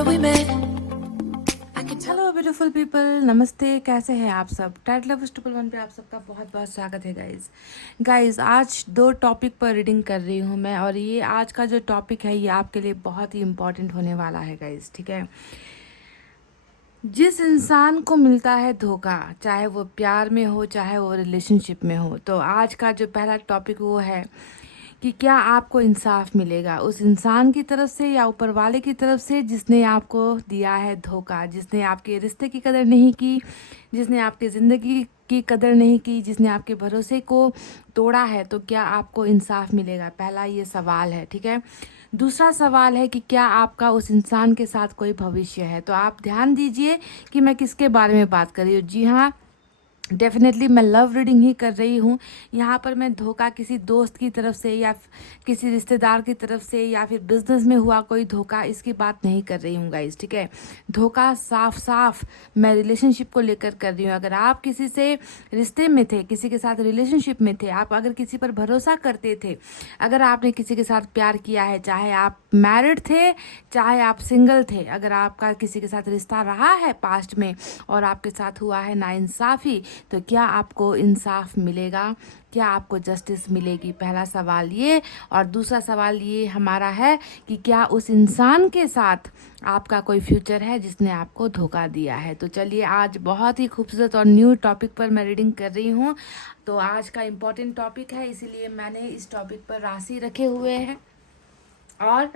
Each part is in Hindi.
remember we met. Hello beautiful people, नमस्ते। कैसे हैं आप सब? टाइट लव ट्रिपल वन पे आप सबका बहुत बहुत स्वागत है गाइस। आज दो टॉपिक पर रीडिंग कर रही हूँ मैं, और ये आज का जो टॉपिक है ये आपके लिए बहुत ही इम्पोर्टेंट होने वाला है गाइस। ठीक है, जिस इंसान को मिलता है धोखा, चाहे वो प्यार में हो चाहे वो रिलेशनशिप में हो, तो आज का जो पहला टॉपिक वो है कि क्या आपको इंसाफ मिलेगा उस इंसान की तरफ से या ऊपर वाले की तरफ से जिसने आपको दिया है धोखा, जिसने आपके रिश्ते की कदर नहीं की, जिसने आपकी ज़िंदगी की कदर नहीं की, जिसने आपके भरोसे को तोड़ा है। तो क्या आपको इंसाफ मिलेगा? पहला ये सवाल है। ठीक है, दूसरा सवाल है कि क्या आपका उस इंसान के साथ कोई भविष्य है? तो आप ध्यान दीजिए कि मैं किसके बारे में बात कर रही हूँ। जी हाँ, डेफिनेटली मैं लव रीडिंग ही कर रही हूँ। यहाँ पर मैं धोखा किसी दोस्त की तरफ से या किसी रिश्तेदार की तरफ से या फिर बिजनेस में हुआ कोई धोखा, इसकी बात नहीं कर रही हूँ गाइस। ठीक है, धोखा साफ साफ मैं रिलेशनशिप को लेकर कर रही हूँ। अगर आप किसी से रिश्ते में थे, किसी के साथ रिलेशनशिप में थे, आप अगर किसी पर भरोसा करते थे, अगर आपने किसी के साथ प्यार किया है, चाहे आप मैरिड थे चाहे आप सिंगल थे, अगर आपका किसी के साथ रिश्ता रहा है पास्ट में और आपके साथ हुआ है नाइंसाफ़ी, तो क्या आपको इंसाफ मिलेगा? क्या आपको जस्टिस मिलेगी? पहला सवाल ये। और दूसरा सवाल ये हमारा है कि क्या उस इंसान के साथ आपका कोई फ्यूचर है जिसने आपको धोखा दिया है? तो चलिए, आज बहुत ही खूबसूरत और न्यू टॉपिक पर मैं रीडिंग कर रही हूँ। तो आज का इम्पोर्टेंट टॉपिक है, इसीलिए मैंने इस टॉपिक पर राशि रखे हुए हैं, और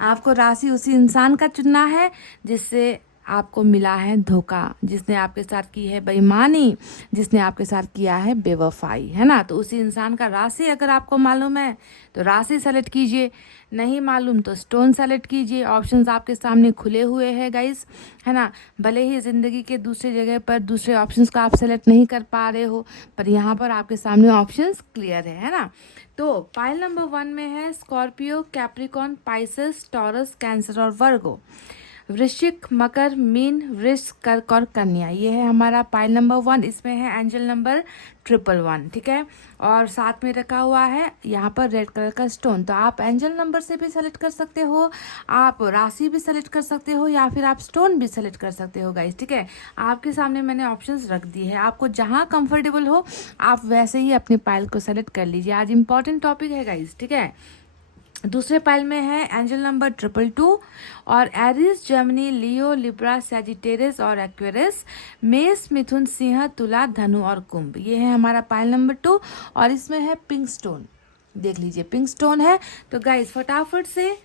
आपको राशि उसी इंसान का चुनना है जिससे आपको मिला है धोखा, जिसने आपके साथ की है बेईमानी, जिसने आपके साथ किया है बेवफाई, है ना। तो उसी इंसान का राशि अगर आपको मालूम है तो राशि सेलेक्ट कीजिए, नहीं मालूम तो स्टोन सेलेक्ट कीजिए। ऑप्शंस आपके सामने खुले हुए हैं गाइस, है ना। भले ही ज़िंदगी के दूसरे जगह पर दूसरे ऑप्शंस को आप सेलेक्ट नहीं कर पा रहे हो, पर यहाँ पर आपके सामने ऑप्शंस क्लियर है ना। तो पाइल नंबर 1 में है Scorpio, Capricorn, Pisces, Taurus, cancer और वर्गो। वृश्चिक, मकर, मीन, वृष, कर्क और कन्या, ये है हमारा पाइल नंबर 1। इसमें है एंजल नंबर 111। ठीक है, और साथ में रखा हुआ है यहाँ पर रेड कलर का स्टोन। तो आप एंजल नंबर से भी सेलेक्ट कर सकते हो, आप राशि भी सेलेक्ट कर सकते हो, या फिर आप स्टोन भी सेलेक्ट कर सकते हो गाइस। ठीक है, आपके सामने मैंने ऑप्शंस रख दिए हैं, आपको जहाँ कंफर्टेबल हो आप वैसे ही अपनी पाइल को सेलेक्ट कर लीजिए। आज इंपॉर्टेंट टॉपिक है गाइस। ठीक है, दूसरे पाइल में है एंजल नंबर 222 और Eris, Gemini, Leo, Libra, Sagittarius और एक्वेरियस, मेष, मिथुन, सिंह, तुला, धनु और कुंभ। ये है हमारा पाइल नंबर 2, और इसमें है पिंक स्टोन। देख लीजिए, पिंक स्टोन है। तो गाइस फटाफट से,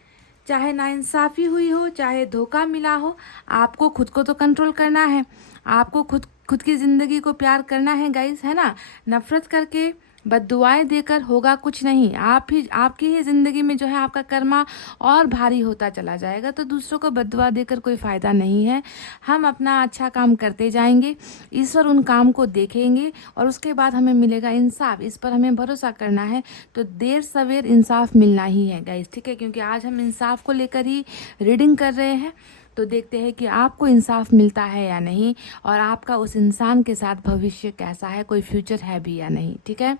चाहे नाइंसाफ़ी हुई हो चाहे धोखा मिला हो, आपको खुद को तो कंट्रोल करना है, आपको खुद की ज़िंदगी को प्यार करना है गाइस, है ना। नफरत करके, बद्दुआएं देकर होगा कुछ नहीं। आपकी ही ज़िंदगी में जो है आपका कर्मा और भारी होता चला जाएगा। तो दूसरों को बद्दुआ देकर कोई फ़ायदा नहीं है। हम अपना अच्छा काम करते जाएंगे, ईश्वर उन काम को देखेंगे और उसके बाद हमें मिलेगा इंसाफ। इस पर हमें भरोसा करना है। तो देर सवेर इंसाफ मिलना ही है गाइस। ठीक है, क्योंकि आज हम इंसाफ को लेकर ही रीडिंग कर रहे हैं। तो देखते हैं कि आपको इंसाफ मिलता है या नहीं, और आपका उस इंसान के साथ भविष्य कैसा है, कोई फ्यूचर है भी या नहीं। ठीक है,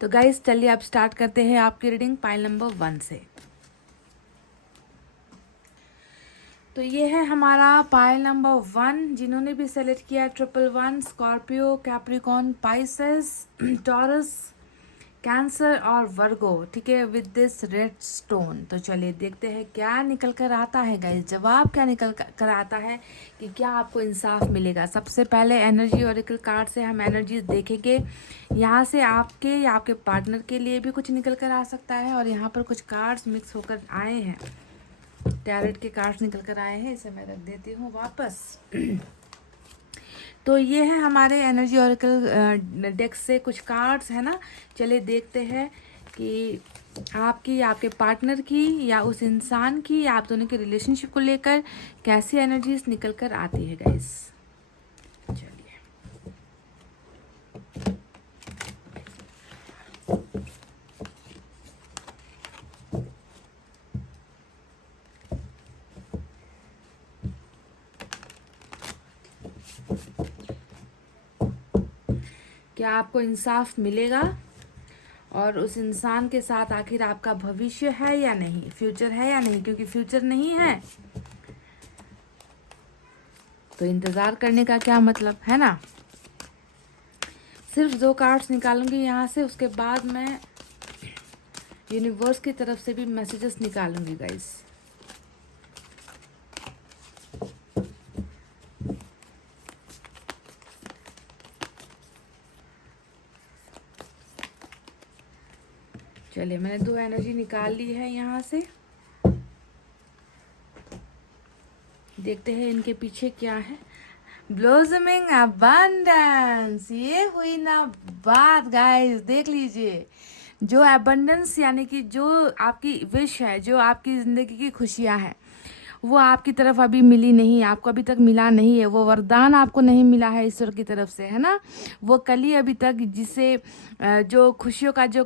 तो गाइस चलिए अब स्टार्ट करते हैं आपकी रीडिंग पाइल नंबर 1 से। तो ये है हमारा पाइल नंबर 1। जिन्होंने भी सेलेक्ट किया 111, Scorpio, Capricorn, Pisces, Taurus, cancer और वर्गो। ठीक है, विद दिस रेड स्टोन। तो चलिए देखते हैं क्या निकल कर आता है गाइस, जवाब क्या निकल कर आता है कि क्या आपको इंसाफ मिलेगा। सबसे पहले एनर्जी ओरेकल कार्ड से हम एनर्जीज देखेंगे। यहाँ से आपके या आपके पार्टनर के लिए भी कुछ निकल कर आ सकता है, और यहाँ पर कुछ कार्ड्स मिक्स होकर आए हैं, टैरेट के कार्ड्स निकल कर आए हैं। इसे मैं रख देती हूँ वापस। तो ये है हमारे एनर्जी ऑरेकल डेक से कुछ कार्ड्स, है ना। चलिए देखते हैं कि आपकी या आपके पार्टनर की या उस इंसान की या आप दोनों के रिलेशनशिप को लेकर कैसी एनर्जीज निकल कर आती है गाइस। चलिए, क्या आपको इंसाफ मिलेगा और उस इंसान के साथ आखिर आपका भविष्य है या नहीं, फ्यूचर है या नहीं। क्योंकि फ्यूचर नहीं है तो इंतज़ार करने का क्या मतलब है ना। सिर्फ 2 कार्ड्स निकालूंगी यहाँ से, उसके बाद मैं यूनिवर्स की तरफ से भी मैसेजेस निकालूंगी गाइस। चलिए, मैंने 2 एनर्जी निकाल ली है यहाँ से। देखते हैं इनके पीछे क्या है। ब्लॉसमिंग अबंडेंस, ये हुई ना बात गाइस। देख लीजिए, जो अबंडेंस यानी कि जो आपकी विश है, जो आपकी ज़िंदगी की खुशियाँ हैं, वो आपकी तरफ अभी मिली नहीं, आपको अभी तक मिला नहीं है। वो वरदान आपको नहीं मिला है ईश्वर की तरफ से, है ना। वो कली अभी तक, जिसे जो खुशियों का जो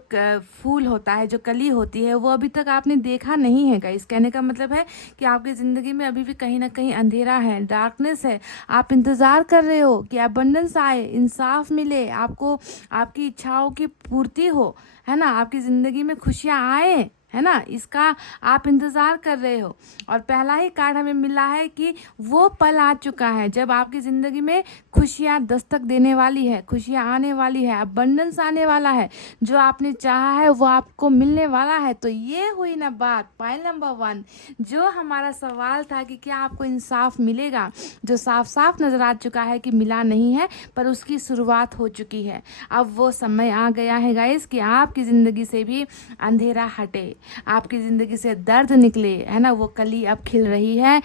फूल होता है, जो कली होती है, वो अभी तक आपने देखा नहीं है गाइस। कहने का मतलब है कि आपकी ज़िंदगी में अभी भी कहीं ना कहीं अंधेरा है, डार्कनेस है। आप इंतज़ार कर रहे हो कि अबंडेंस आए, इंसाफ मिले, आपको आपकी इच्छाओं की पूर्ति हो, है ना, आपकी ज़िंदगी में खुशियाँ आए, है ना। इसका आप इंतज़ार कर रहे हो। और पहला ही कार्ड हमें मिला है कि वो पल आ चुका है जब आपकी ज़िंदगी में खुशियाँ दस्तक देने वाली है, खुशियाँ आने वाली है, अबंडेंस आने वाला है। जो आपने चाहा है वो आपको मिलने वाला है। तो ये हुई ना बात, पाइल नंबर 1। जो हमारा सवाल था कि क्या आपको इंसाफ मिलेगा, जो साफ साफ नज़र आ चुका है कि मिला नहीं है, पर उसकी शुरुआत हो चुकी है। अब वो समय आ गया है गाइस कि आपकी ज़िंदगी से भी अंधेरा हटे, आपकी ज़िंदगी से दर्द निकले, है ना। वो कली अब खिल रही है,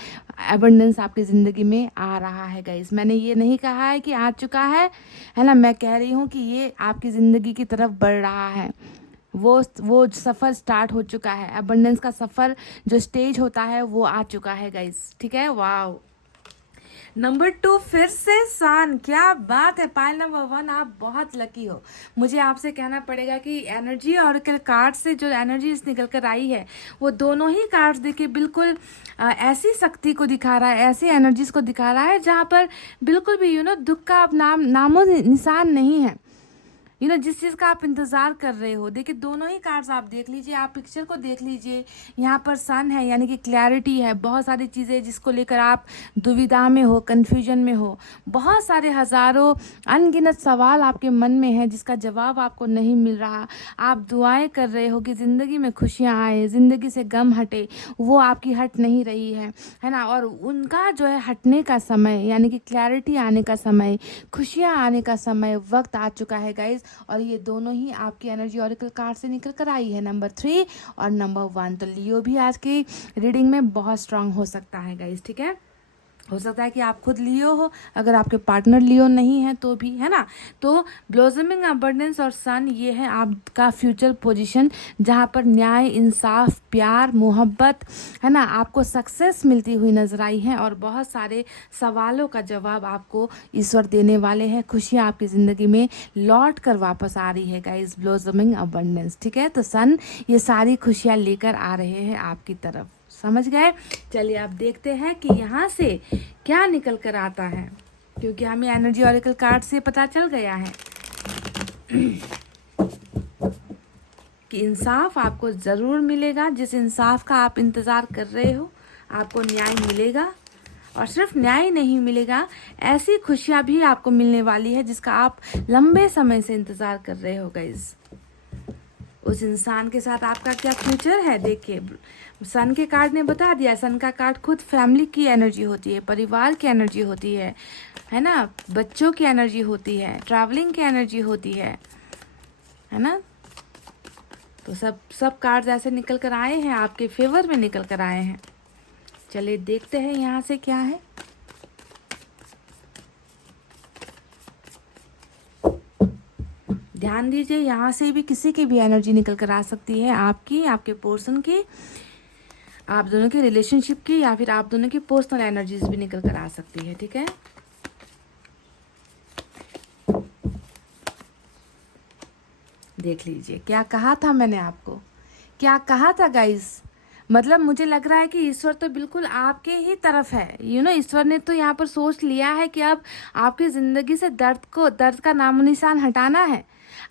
एबंडेंस आपकी ज़िंदगी में आ रहा है गाइस। मैंने ये नहीं कहा है कि आ चुका है ना। मैं कह रही हूँ कि ये आपकी ज़िंदगी की तरफ बढ़ रहा है। वो सफ़र स्टार्ट हो चुका है। एबंडेंस का सफ़र, जो स्टेज होता है, वो आ चुका है गाइस, ठीक है। वाओ। नंबर 2 फिर से सन, क्या बात है। पाइल नंबर 1, आप बहुत लकी हो। मुझे आपसे कहना पड़ेगा कि एनर्जी ऑरेकल कार्ड से जो एनर्जीज निकल कर आई है, वो दोनों ही कार्ड्स देखिए बिल्कुल ऐसी शक्ति को दिखा रहा है, ऐसी एनर्जीज को दिखा रहा है जहाँ पर बिल्कुल भी दुख का अब नामो निशान नहीं है। जिस चीज़ का आप इंतज़ार कर रहे हो। देखिए, दोनों ही कार्ड्स आप देख लीजिए, आप पिक्चर को देख लीजिए। यहाँ पर सन है, यानी कि क्लैरिटी है। बहुत सारी चीज़ें जिसको लेकर आप दुविधा में हो, कन्फ्यूजन में हो। बहुत सारे हज़ारों अनगिनत सवाल आपके मन में है जिसका जवाब आपको नहीं मिल रहा। आप दुआएं कर रहे हो कि ज़िंदगी में खुशियाँ आए, ज़िंदगी से गम हटे। वो आपकी हट नहीं रही है ना। और उनका जो है हटने का समय, यानी कि क्लैरिटी आने का समय, खुशियाँ आने का समय, वक्त आ चुका है गाइज। और ये दोनों ही आपकी एनर्जी ऑरेकल कार्ड से निकल कर आई है, नंबर 3 और नंबर 1। तो लियो भी आज की रीडिंग में बहुत स्ट्रांग हो सकता है गाइज, ठीक है। हो सकता है कि आप खुद लियो हो, अगर आपके पार्टनर लियो नहीं है तो भी, है ना। तो ब्लॉसमिंग अबंडेंस और सन, ये है आपका फ्यूचर पोजीशन, जहाँ पर न्याय, इंसाफ, प्यार, मोहब्बत, है ना, आपको सक्सेस मिलती हुई नजर आई है। और बहुत सारे सवालों का जवाब आपको ईश्वर देने वाले हैं। खुशियाँ आपकी ज़िंदगी में लौट कर वापस आ रही है गाइज, ब्लॉसमिंग अबंडेंस, ठीक है। तो सन ये सारी खुशियाँ लेकर आ रहे हैं आपकी तरफ, समझ गए। चलिए अब देखते हैं कि यहाँ से क्या निकल कर आता है, क्योंकि हमें एनर्जी ऑरेकल कार्ड से पता चल गया है कि इंसाफ आपको ज़रूर मिलेगा। जिस इंसाफ का आप इंतज़ार कर रहे हो, आपको न्याय मिलेगा। और सिर्फ न्याय नहीं मिलेगा, ऐसी खुशियाँ भी आपको मिलने वाली है जिसका आप लंबे समय से इंतज़ार कर रहे हो गाइस। उस इंसान के साथ आपका क्या फ्यूचर है। देखिए, सन के कार्ड ने बता दिया। सन का कार्ड खुद फैमिली की एनर्जी होती है, परिवार की एनर्जी होती है ना, बच्चों की एनर्जी होती है, ट्रैवलिंग की एनर्जी होती है ना। तो सब कार्ड्स ऐसे निकल कर आए हैं, आपके फेवर में निकल कर आए हैं। चलिए देखते हैं यहाँ से क्या है। ध्यान दीजिए, यहाँ से भी किसी की भी एनर्जी निकल कर आ सकती है, आपकी, आपके पर्सन की, आप दोनों के रिलेशनशिप की, या फिर आप दोनों की पर्सनल एनर्जीज भी निकल कर आ सकती है, ठीक है। देख लीजिए, क्या कहा था मैंने आपको, क्या कहा था गाइस। मतलब मुझे लग रहा है कि ईश्वर तो बिल्कुल आपके ही तरफ है। ईश्वर ने तो यहाँ पर सोच लिया है कि अब आपकी ज़िंदगी से दर्द का नामो निशान हटाना है।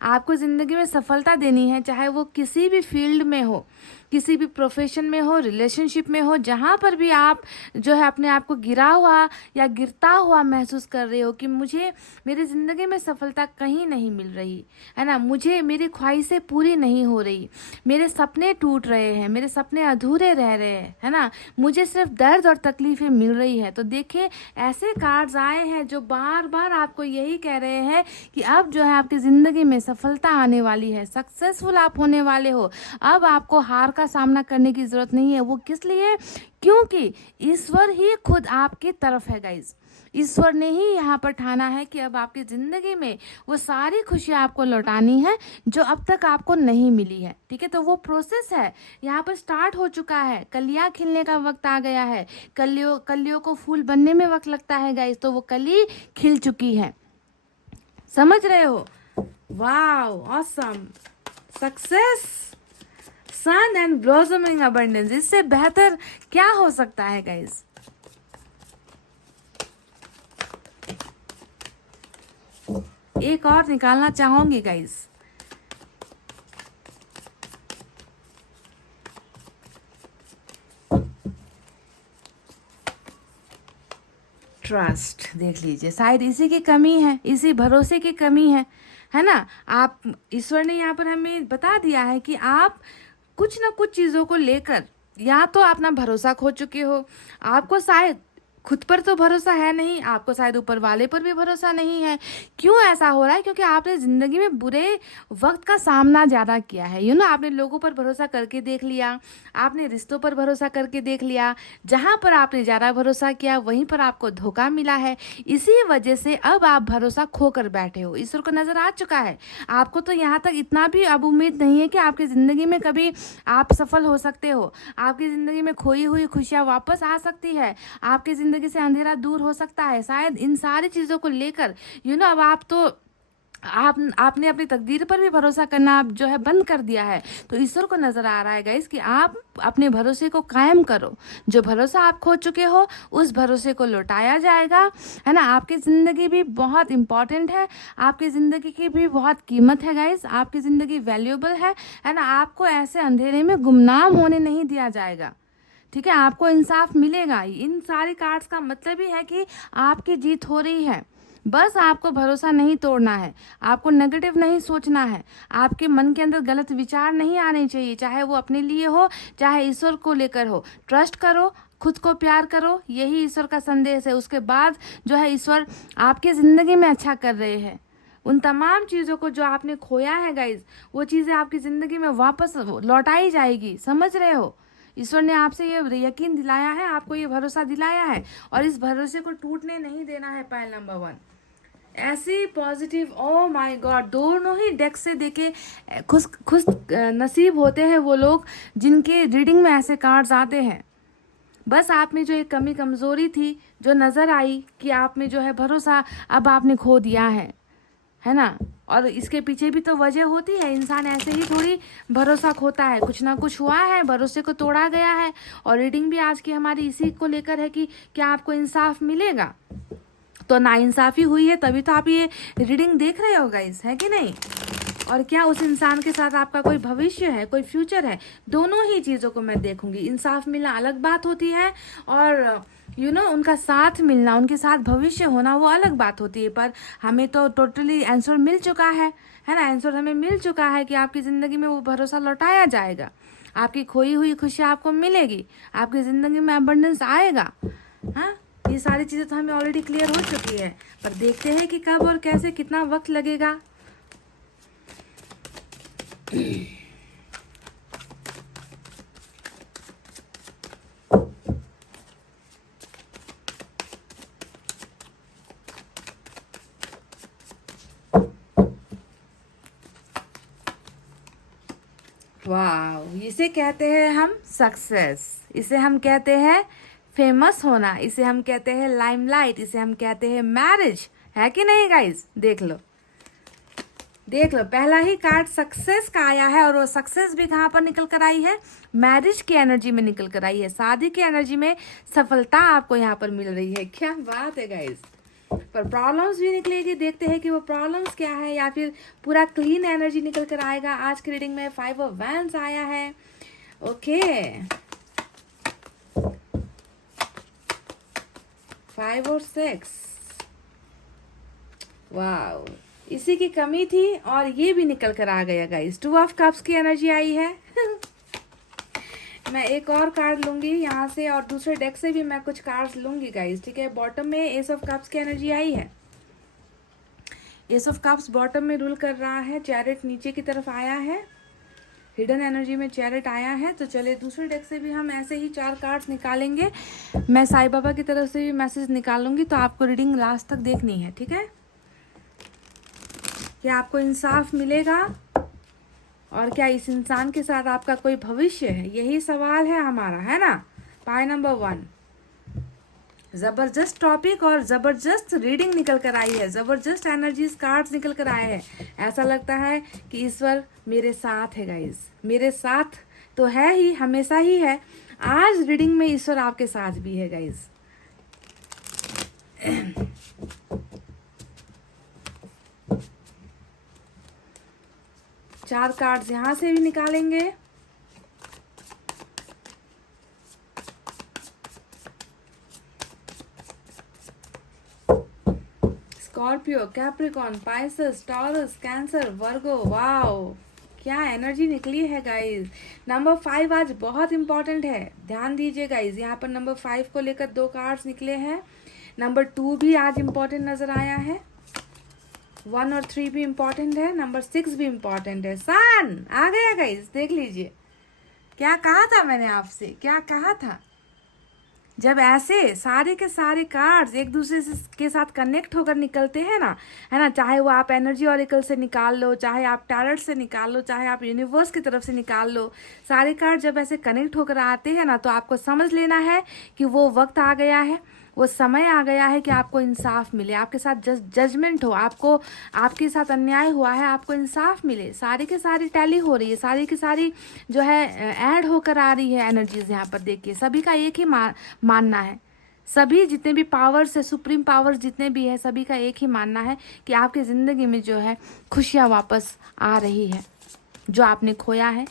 आपको ज़िंदगी में सफलता देनी है, चाहे वो किसी भी फील्ड में हो, किसी भी प्रोफेशन में हो, रिलेशनशिप में हो, जहाँ पर भी आप जो है अपने आप को गिरा हुआ या गिरता हुआ महसूस कर रहे हो कि मुझे मेरी ज़िंदगी में सफलता कहीं नहीं मिल रही है ना, मुझे मेरी ख्वाहिशें पूरी नहीं हो रही, मेरे सपने टूट रहे हैं, मेरे सपने अधूरे रह रहे हैं, है ना, मुझे सिर्फ दर्द और तकलीफें मिल रही है। तो देखिए, ऐसे कार्ड्स आए हैं जो बार बार आपको यही कह रहे हैं कि अब जो है आपकी ज़िंदगी में सफलता आने वाली है, सक्सेसफुल आप होने वाले हो। अब आपको हार का सामना करने की ज़रूरत नहीं है। वो किस लिए? क्योंकि ईश्वर ही खुद आपकी तरफ है गाइज। ईश्वर ने ही यहाँ पर ठाना है कि अब आपकी ज़िंदगी में वो सारी खुशियाँ आपको लौटानी है जो अब तक आपको नहीं मिली है। ठीक है, तो वो प्रोसेस है, यहाँ पर स्टार्ट हो चुका है। कलियाँ खिलने का वक्त आ गया है। कलियों को फूल बनने में वक्त लगता है गाइज, तो वो कली खिल चुकी है। समझ रहे हो? Wow, awesome, success, sun and blossoming abundance, इससे बेहतर क्या हो सकता है गाइज? एक और निकालना चाहूंगी गाइज। ट्रस्ट, देख लीजिए, शायद इसी की कमी है, इसी भरोसे की कमी है ना। आप, ईश्वर ने यहाँ पर हमें बता दिया है कि आप कुछ ना कुछ चीज़ों को लेकर या तो अपना भरोसा खो चुके हो, आपको शायद खुद पर तो भरोसा है नहीं, आपको शायद ऊपर वाले पर भी भरोसा नहीं है। क्यों ऐसा हो रहा है? क्योंकि आपने ज़िंदगी में बुरे वक्त का सामना ज़्यादा किया है। आपने लोगों पर भरोसा करके देख लिया, आपने रिश्तों पर भरोसा करके देख लिया, जहाँ पर आपने ज़्यादा भरोसा किया वहीं पर आपको धोखा मिला है। इसी वजह से अब आप भरोसा खोकर बैठे हो। ईश्वर को नज़र आ चुका है। आपको तो यहाँ तक इतना भी अब उम्मीद नहीं है कि आपकी ज़िंदगी में कभी आप सफल हो सकते हो। आपकी ज़िंदगी में खोई हुई खुशियाँ वापस आ सकती है, आपकी ज़िंदगी से अंधेरा दूर हो सकता है। शायद इन सारी चीज़ों को लेकर अब आप तो आपने अपनी तकदीर पर भी भरोसा करना आप जो है बंद कर दिया है। तो ईश्वर को नज़र आ रहा है गाइस कि आप अपने भरोसे को कायम करो। जो भरोसा आप खो चुके हो उस भरोसे को लौटाया जाएगा, है ना। आपकी ज़िंदगी भी बहुत इम्पॉर्टेंट है, आपकी ज़िंदगी की भी बहुत कीमत है गाइस, आपकी ज़िंदगी वैल्यूएबल है ना। आपको ऐसे अंधेरे में गुमनाम होने नहीं दिया जाएगा। ठीक है, आपको इंसाफ मिलेगा। इन सारे कार्ड्स का मतलब ही है कि आपकी जीत हो रही है। बस आपको भरोसा नहीं तोड़ना है, आपको नेगेटिव नहीं सोचना है, आपके मन के अंदर गलत विचार नहीं आने चाहिए, चाहे वो अपने लिए हो चाहे ईश्वर को लेकर हो। ट्रस्ट करो, खुद को प्यार करो, यही ईश्वर का संदेश है। उसके बाद जो है ईश्वर आपके ज़िंदगी में अच्छा कर रहे हैं। उन तमाम चीज़ों को जो आपने खोया है गाइज, वो चीज़ें आपकी ज़िंदगी में वापस लौटाई जाएगी। समझ रहे हो? ईश्वर ने आपसे ये यकीन दिलाया है, आपको ये भरोसा दिलाया है, और इस भरोसे को टूटने नहीं देना है। पहल नंबर 1, ऐसी पॉजिटिव, ओ माय गॉड, दोनों ही डेक से देखे खुश नसीब होते हैं वो लोग जिनके रीडिंग में ऐसे कार्ड्स आते हैं। बस आप में जो एक कमी कमज़ोरी थी जो नज़र आई कि आप में जो है भरोसा अब आपने खो दिया है ना। और इसके पीछे भी तो वजह होती है, इंसान ऐसे ही थोड़ी भरोसा खोता है, कुछ ना कुछ हुआ है, भरोसे को तोड़ा गया है। और रीडिंग भी आज की हमारी इसी को लेकर है कि क्या आपको इंसाफ मिलेगा। तो नाइंसाफ़ी हुई है तभी तो आप ये रीडिंग देख रहे हो गाइस, है कि नहीं। और क्या उस इंसान के साथ आपका कोई भविष्य है, कोई फ्यूचर है, दोनों ही चीज़ों को मैं देखूंगी। इंसाफ मिलना अलग बात होती है, और उनका साथ मिलना, उनके साथ भविष्य होना, वो अलग बात होती है। पर हमें तो टोटली आंसर मिल चुका है ना। आंसर हमें मिल चुका है कि आपकी ज़िंदगी में वो भरोसा लौटाया जाएगा, आपकी खोई हुई खुशियाँ आपको मिलेगी, आपकी ज़िंदगी में अबंडेंस आएगा। हाँ, ये सारी चीज़ें तो हमें ऑलरेडी क्लियर हो चुकी है, पर देखते हैं कि कब और कैसे, कितना वक्त लगेगा। वाह, इसे कहते हैं हम सक्सेस, इसे हम कहते हैं फेमस होना, इसे हम कहते हैं लाइमलाइट, इसे हम कहते हैं मैरिज, है कि नहीं गाइस। देख लो पहला ही कार्ड सक्सेस का आया है, और वो सक्सेस भी कहाँ पर निकल कर आई है? मैरिज की एनर्जी में निकल कर आई है, शादी की एनर्जी में सफलता आपको यहाँ पर मिल रही है। क्या बात है गाइस, पर प्रॉब्लम्स भी निकलेगी। देखते हैं कि वो प्रॉब्लम्स क्या है या फिर पूरा क्लीन एनर्जी निकल कर आएगा। आज की रीडिंग में 5 ऑफ वैंड्स आया है। ओके, 5 और 6, वाओ, इसी की कमी थी और ये भी निकल कर आ गया गाइस। 2 ऑफ कप्स की एनर्जी आई है। मैं एक और कार्ड लूंगी यहाँ से और दूसरे डेक से भी मैं कुछ कार्ड्स लूंगी गाइस, ठीक है। बॉटम में एस ऑफ कप्स की एनर्जी आई है। एस ऑफ कप्स बॉटम में रूल कर रहा है। चैरिट नीचे की तरफ आया है। हिडन एनर्जी में चैरिट आया है। तो चलिए दूसरे डेक से भी हम ऐसे ही 4 कार्ड्स निकालेंगे। मैं साईं बाबा की तरफ से भी मैसेज निकालूंगी, तो आपको रीडिंग लास्ट तक देखनी है, ठीक है। क्या आपको इंसाफ मिलेगा और क्या इस इंसान के साथ आपका कोई भविष्य है, यही सवाल है हमारा, है ना। पाई नंबर 1, जबरदस्त टॉपिक और जबरदस्त रीडिंग निकल कर आई है। जबरदस्त एनर्जीज कार्ड्स निकल कर आए हैं। ऐसा लगता है कि ईश्वर मेरे साथ है गाइस। मेरे साथ तो है ही, हमेशा ही है। आज रीडिंग में ईश्वर आपके साथ भी है गाइस। 4 कार्ड्स यहाँ से भी निकालेंगे। Scorpio, Capricorn, Pisces, Taurus, Cancer, Virgo. Wow, क्या एनर्जी निकली है गाइस। नंबर 5 आज बहुत इंपॉर्टेंट है, ध्यान दीजिए गाइस। यहाँ पर नंबर 5 को लेकर 2 कार्ड्स निकले हैं। नंबर 2 भी आज इंपॉर्टेंट नजर आया है। 1 और 3 भी इम्पोर्टेंट है। नंबर 6 भी इम्पोर्टेंट है। सन आ गया गाइस, देख लीजिए। क्या कहा था मैंने आपसे, क्या कहा था। जब ऐसे सारे के सारे कार्ड्स एक दूसरे के साथ कनेक्ट होकर निकलते हैं ना, है ना, चाहे वो आप एनर्जी ऑरिकल से निकाल लो, चाहे आप टैरोट से निकाल लो, चाहे आप यूनिवर्स की तरफ से निकाल लो, सारे कार्ड जब ऐसे कनेक्ट होकर आते हैं ना, तो आपको समझ लेना है कि वो वक्त आ गया है, वो समय आ गया है कि आपको इंसाफ मिले, आपके साथ जजमेंट हो, आपको आपके साथ अन्याय हुआ है, आपको इंसाफ मिले। सारी के सारी टैली हो रही है, सारी की सारी जो है ऐड होकर आ रही है एनर्जीज। यहाँ पर देखिए, सभी का एक ही मानना है। सभी जितने भी पावर्स है, सुप्रीम पावर्स जितने भी है, सभी का एक ही मानना है कि आपकी ज़िंदगी में जो है खुशियाँ वापस आ रही है। जो आपने खोया है,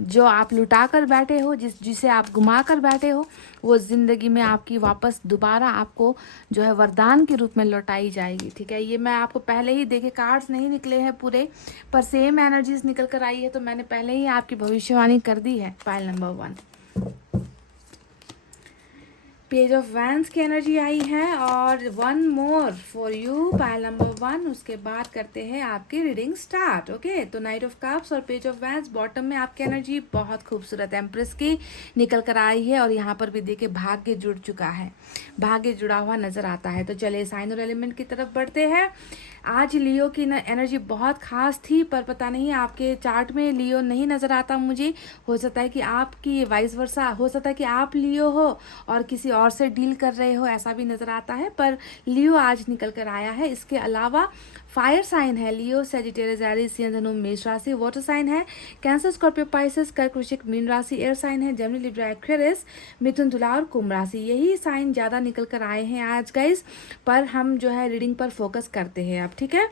जो आप लुटा कर बैठे हो, जिसे आप घुमा कर बैठे हो, वो ज़िंदगी में आपकी वापस दोबारा आपको जो है वरदान के रूप में लौटाई जाएगी, ठीक है। ये मैं आपको पहले ही देखे, कार्ड्स नहीं निकले हैं पूरे, पर सेम एनर्जीज निकल कर आई है, तो मैंने पहले ही आपकी भविष्यवाणी कर दी है। Pile number 1, page of wands की एनर्जी आई है और 1 more for you, pile number 1। उसके बाद करते हैं आपकी रीडिंग स्टार्ट। ओके, तो नाइट ऑफ कप्स और पेज ऑफ वैंड्स बॉटम में आपकी एनर्जी बहुत खूबसूरत एम्प्रेस की निकल कर आई है। और यहाँ पर भी देखिए भाग्य जुड़ चुका है, भाग्य जुड़ा हुआ नजर आता है। तो चलिए साइन और एलिमेंट की तरफ बढ़ते हैं। आज लियो की एनर्जी बहुत खास थी, पर पता नहीं आपके चार्ट में लियो नहीं नजर आता मुझे। हो सकता है कि आपकी वाइस वर्सा, हो सकता है कि आप लियो हो और किसी और से डील कर रहे हो, ऐसा भी नजर आता है, पर लियो आज निकल कर आया है। इसके अलावा फायर साइन है लियो, सेजिटेरियस, एरीज, सिंह, धनु, मेष राशि। वाटर साइन है कैंसर, स्कॉर्पियो, पाइसेस, कर्क, वृश्चिक, मीन राशि। एयर साइन है जेमिनी, लिब्रा, एक्वेरियस, मिथुन, तुला और कुंभ राशि। यही साइन ज़्यादा निकल कर आए हैं आज गाइस, पर हम जो है रीडिंग पर फोकस करते हैं अब, ठीक है।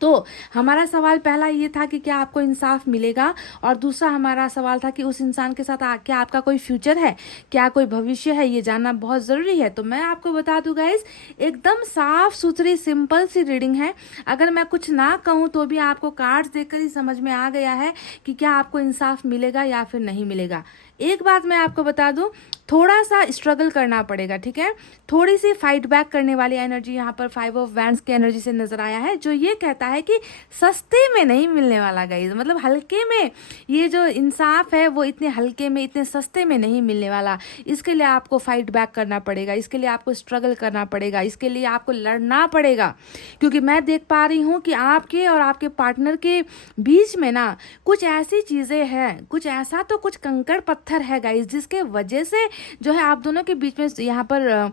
तो हमारा सवाल पहला ये था कि क्या आपको इंसाफ मिलेगा, और दूसरा हमारा सवाल था कि उस इंसान के साथ क्या आपका कोई फ्यूचर है, क्या कोई भविष्य है, ये जानना बहुत ज़रूरी है। तो मैं आपको बता दूं गाइस, एकदम साफ सुथरी सिंपल सी रीडिंग है। अगर मैं कुछ ना कहूँ तो भी आपको कार्ड्स देखकर ही समझ में आ गया है कि क्या आपको इंसाफ मिलेगा या फिर नहीं मिलेगा। एक बात मैं आपको बता दूं, थोड़ा सा स्ट्रगल करना पड़ेगा, ठीक है। थोड़ी सी फाइट बैक करने वाली एनर्जी यहाँ पर 5 ऑफ वैंड्स की एनर्जी से नजर आया है, जो ये कहता है कि सस्ते में नहीं मिलने वाला गाइस, मतलब हल्के में ये जो इंसाफ है वो इतने हल्के में, इतने सस्ते में नहीं मिलने वाला। इसके लिए आपको फाइट बैक करना पड़ेगा, इसके लिए आपको स्ट्रगल करना पड़ेगा, इसके लिए आपको लड़ना पड़ेगा। क्योंकि मैं देख पा रही हूँ कि आपके और आपके पार्टनर के बीच में ना कुछ ऐसी चीज़ें हैं, कुछ ऐसा तो कुछ कंकड़ पत्थर है गाइस, जिसके वजह से जो है आप दोनों के बीच में यहाँ पर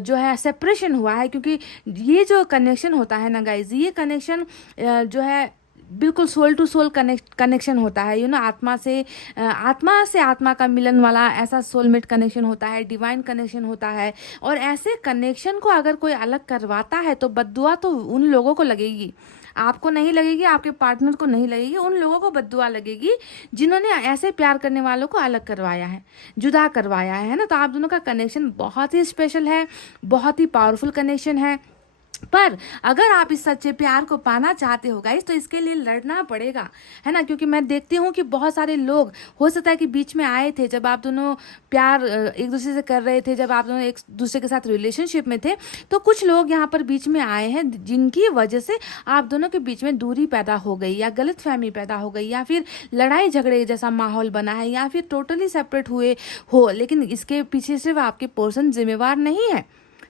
जो है सेपरेशन हुआ है। क्योंकि ये जो कनेक्शन होता है ना गाइस, ये कनेक्शन जो है बिल्कुल सोल टू सोल कनेक्शन होता है, आत्मा से आत्मा का मिलन वाला ऐसा सोलमेट कनेक्शन होता है, डिवाइन कनेक्शन होता है। और ऐसे कनेक्शन को अगर कोई अलग करवाता है तो बद्दुआ तो उन लोगों को लगेगी, आपको नहीं लगेगी, आपके पार्टनर को नहीं लगेगी, उन लोगों को बद्दुआ लगेगी जिन्होंने ऐसे प्यार करने वालों को अलग करवाया है, जुदा करवाया है ना। तो आप दोनों का कनेक्शन बहुत ही स्पेशल है, बहुत ही पावरफुल कनेक्शन है। पर अगर आप इस सच्चे प्यार को पाना चाहते हो गाइस, तो इसके लिए लड़ना पड़ेगा, है ना। क्योंकि मैं देखती हूँ कि बहुत सारे लोग हो सकता है कि बीच में आए थे जब आप दोनों प्यार एक दूसरे से कर रहे थे, जब आप दोनों एक दूसरे के साथ रिलेशनशिप में थे, तो कुछ लोग यहाँ पर बीच में आए हैं जिनकी वजह से आप दोनों के बीच में दूरी पैदा हो गई, या गलतफहमी पैदा हो गई, या फिर लड़ाई झगड़े जैसा माहौल बना है, या फिर टोटली सेपरेट हुए हो। लेकिन इसके पीछे सिर्फ आपके पर्सन जिम्मेवार नहीं है,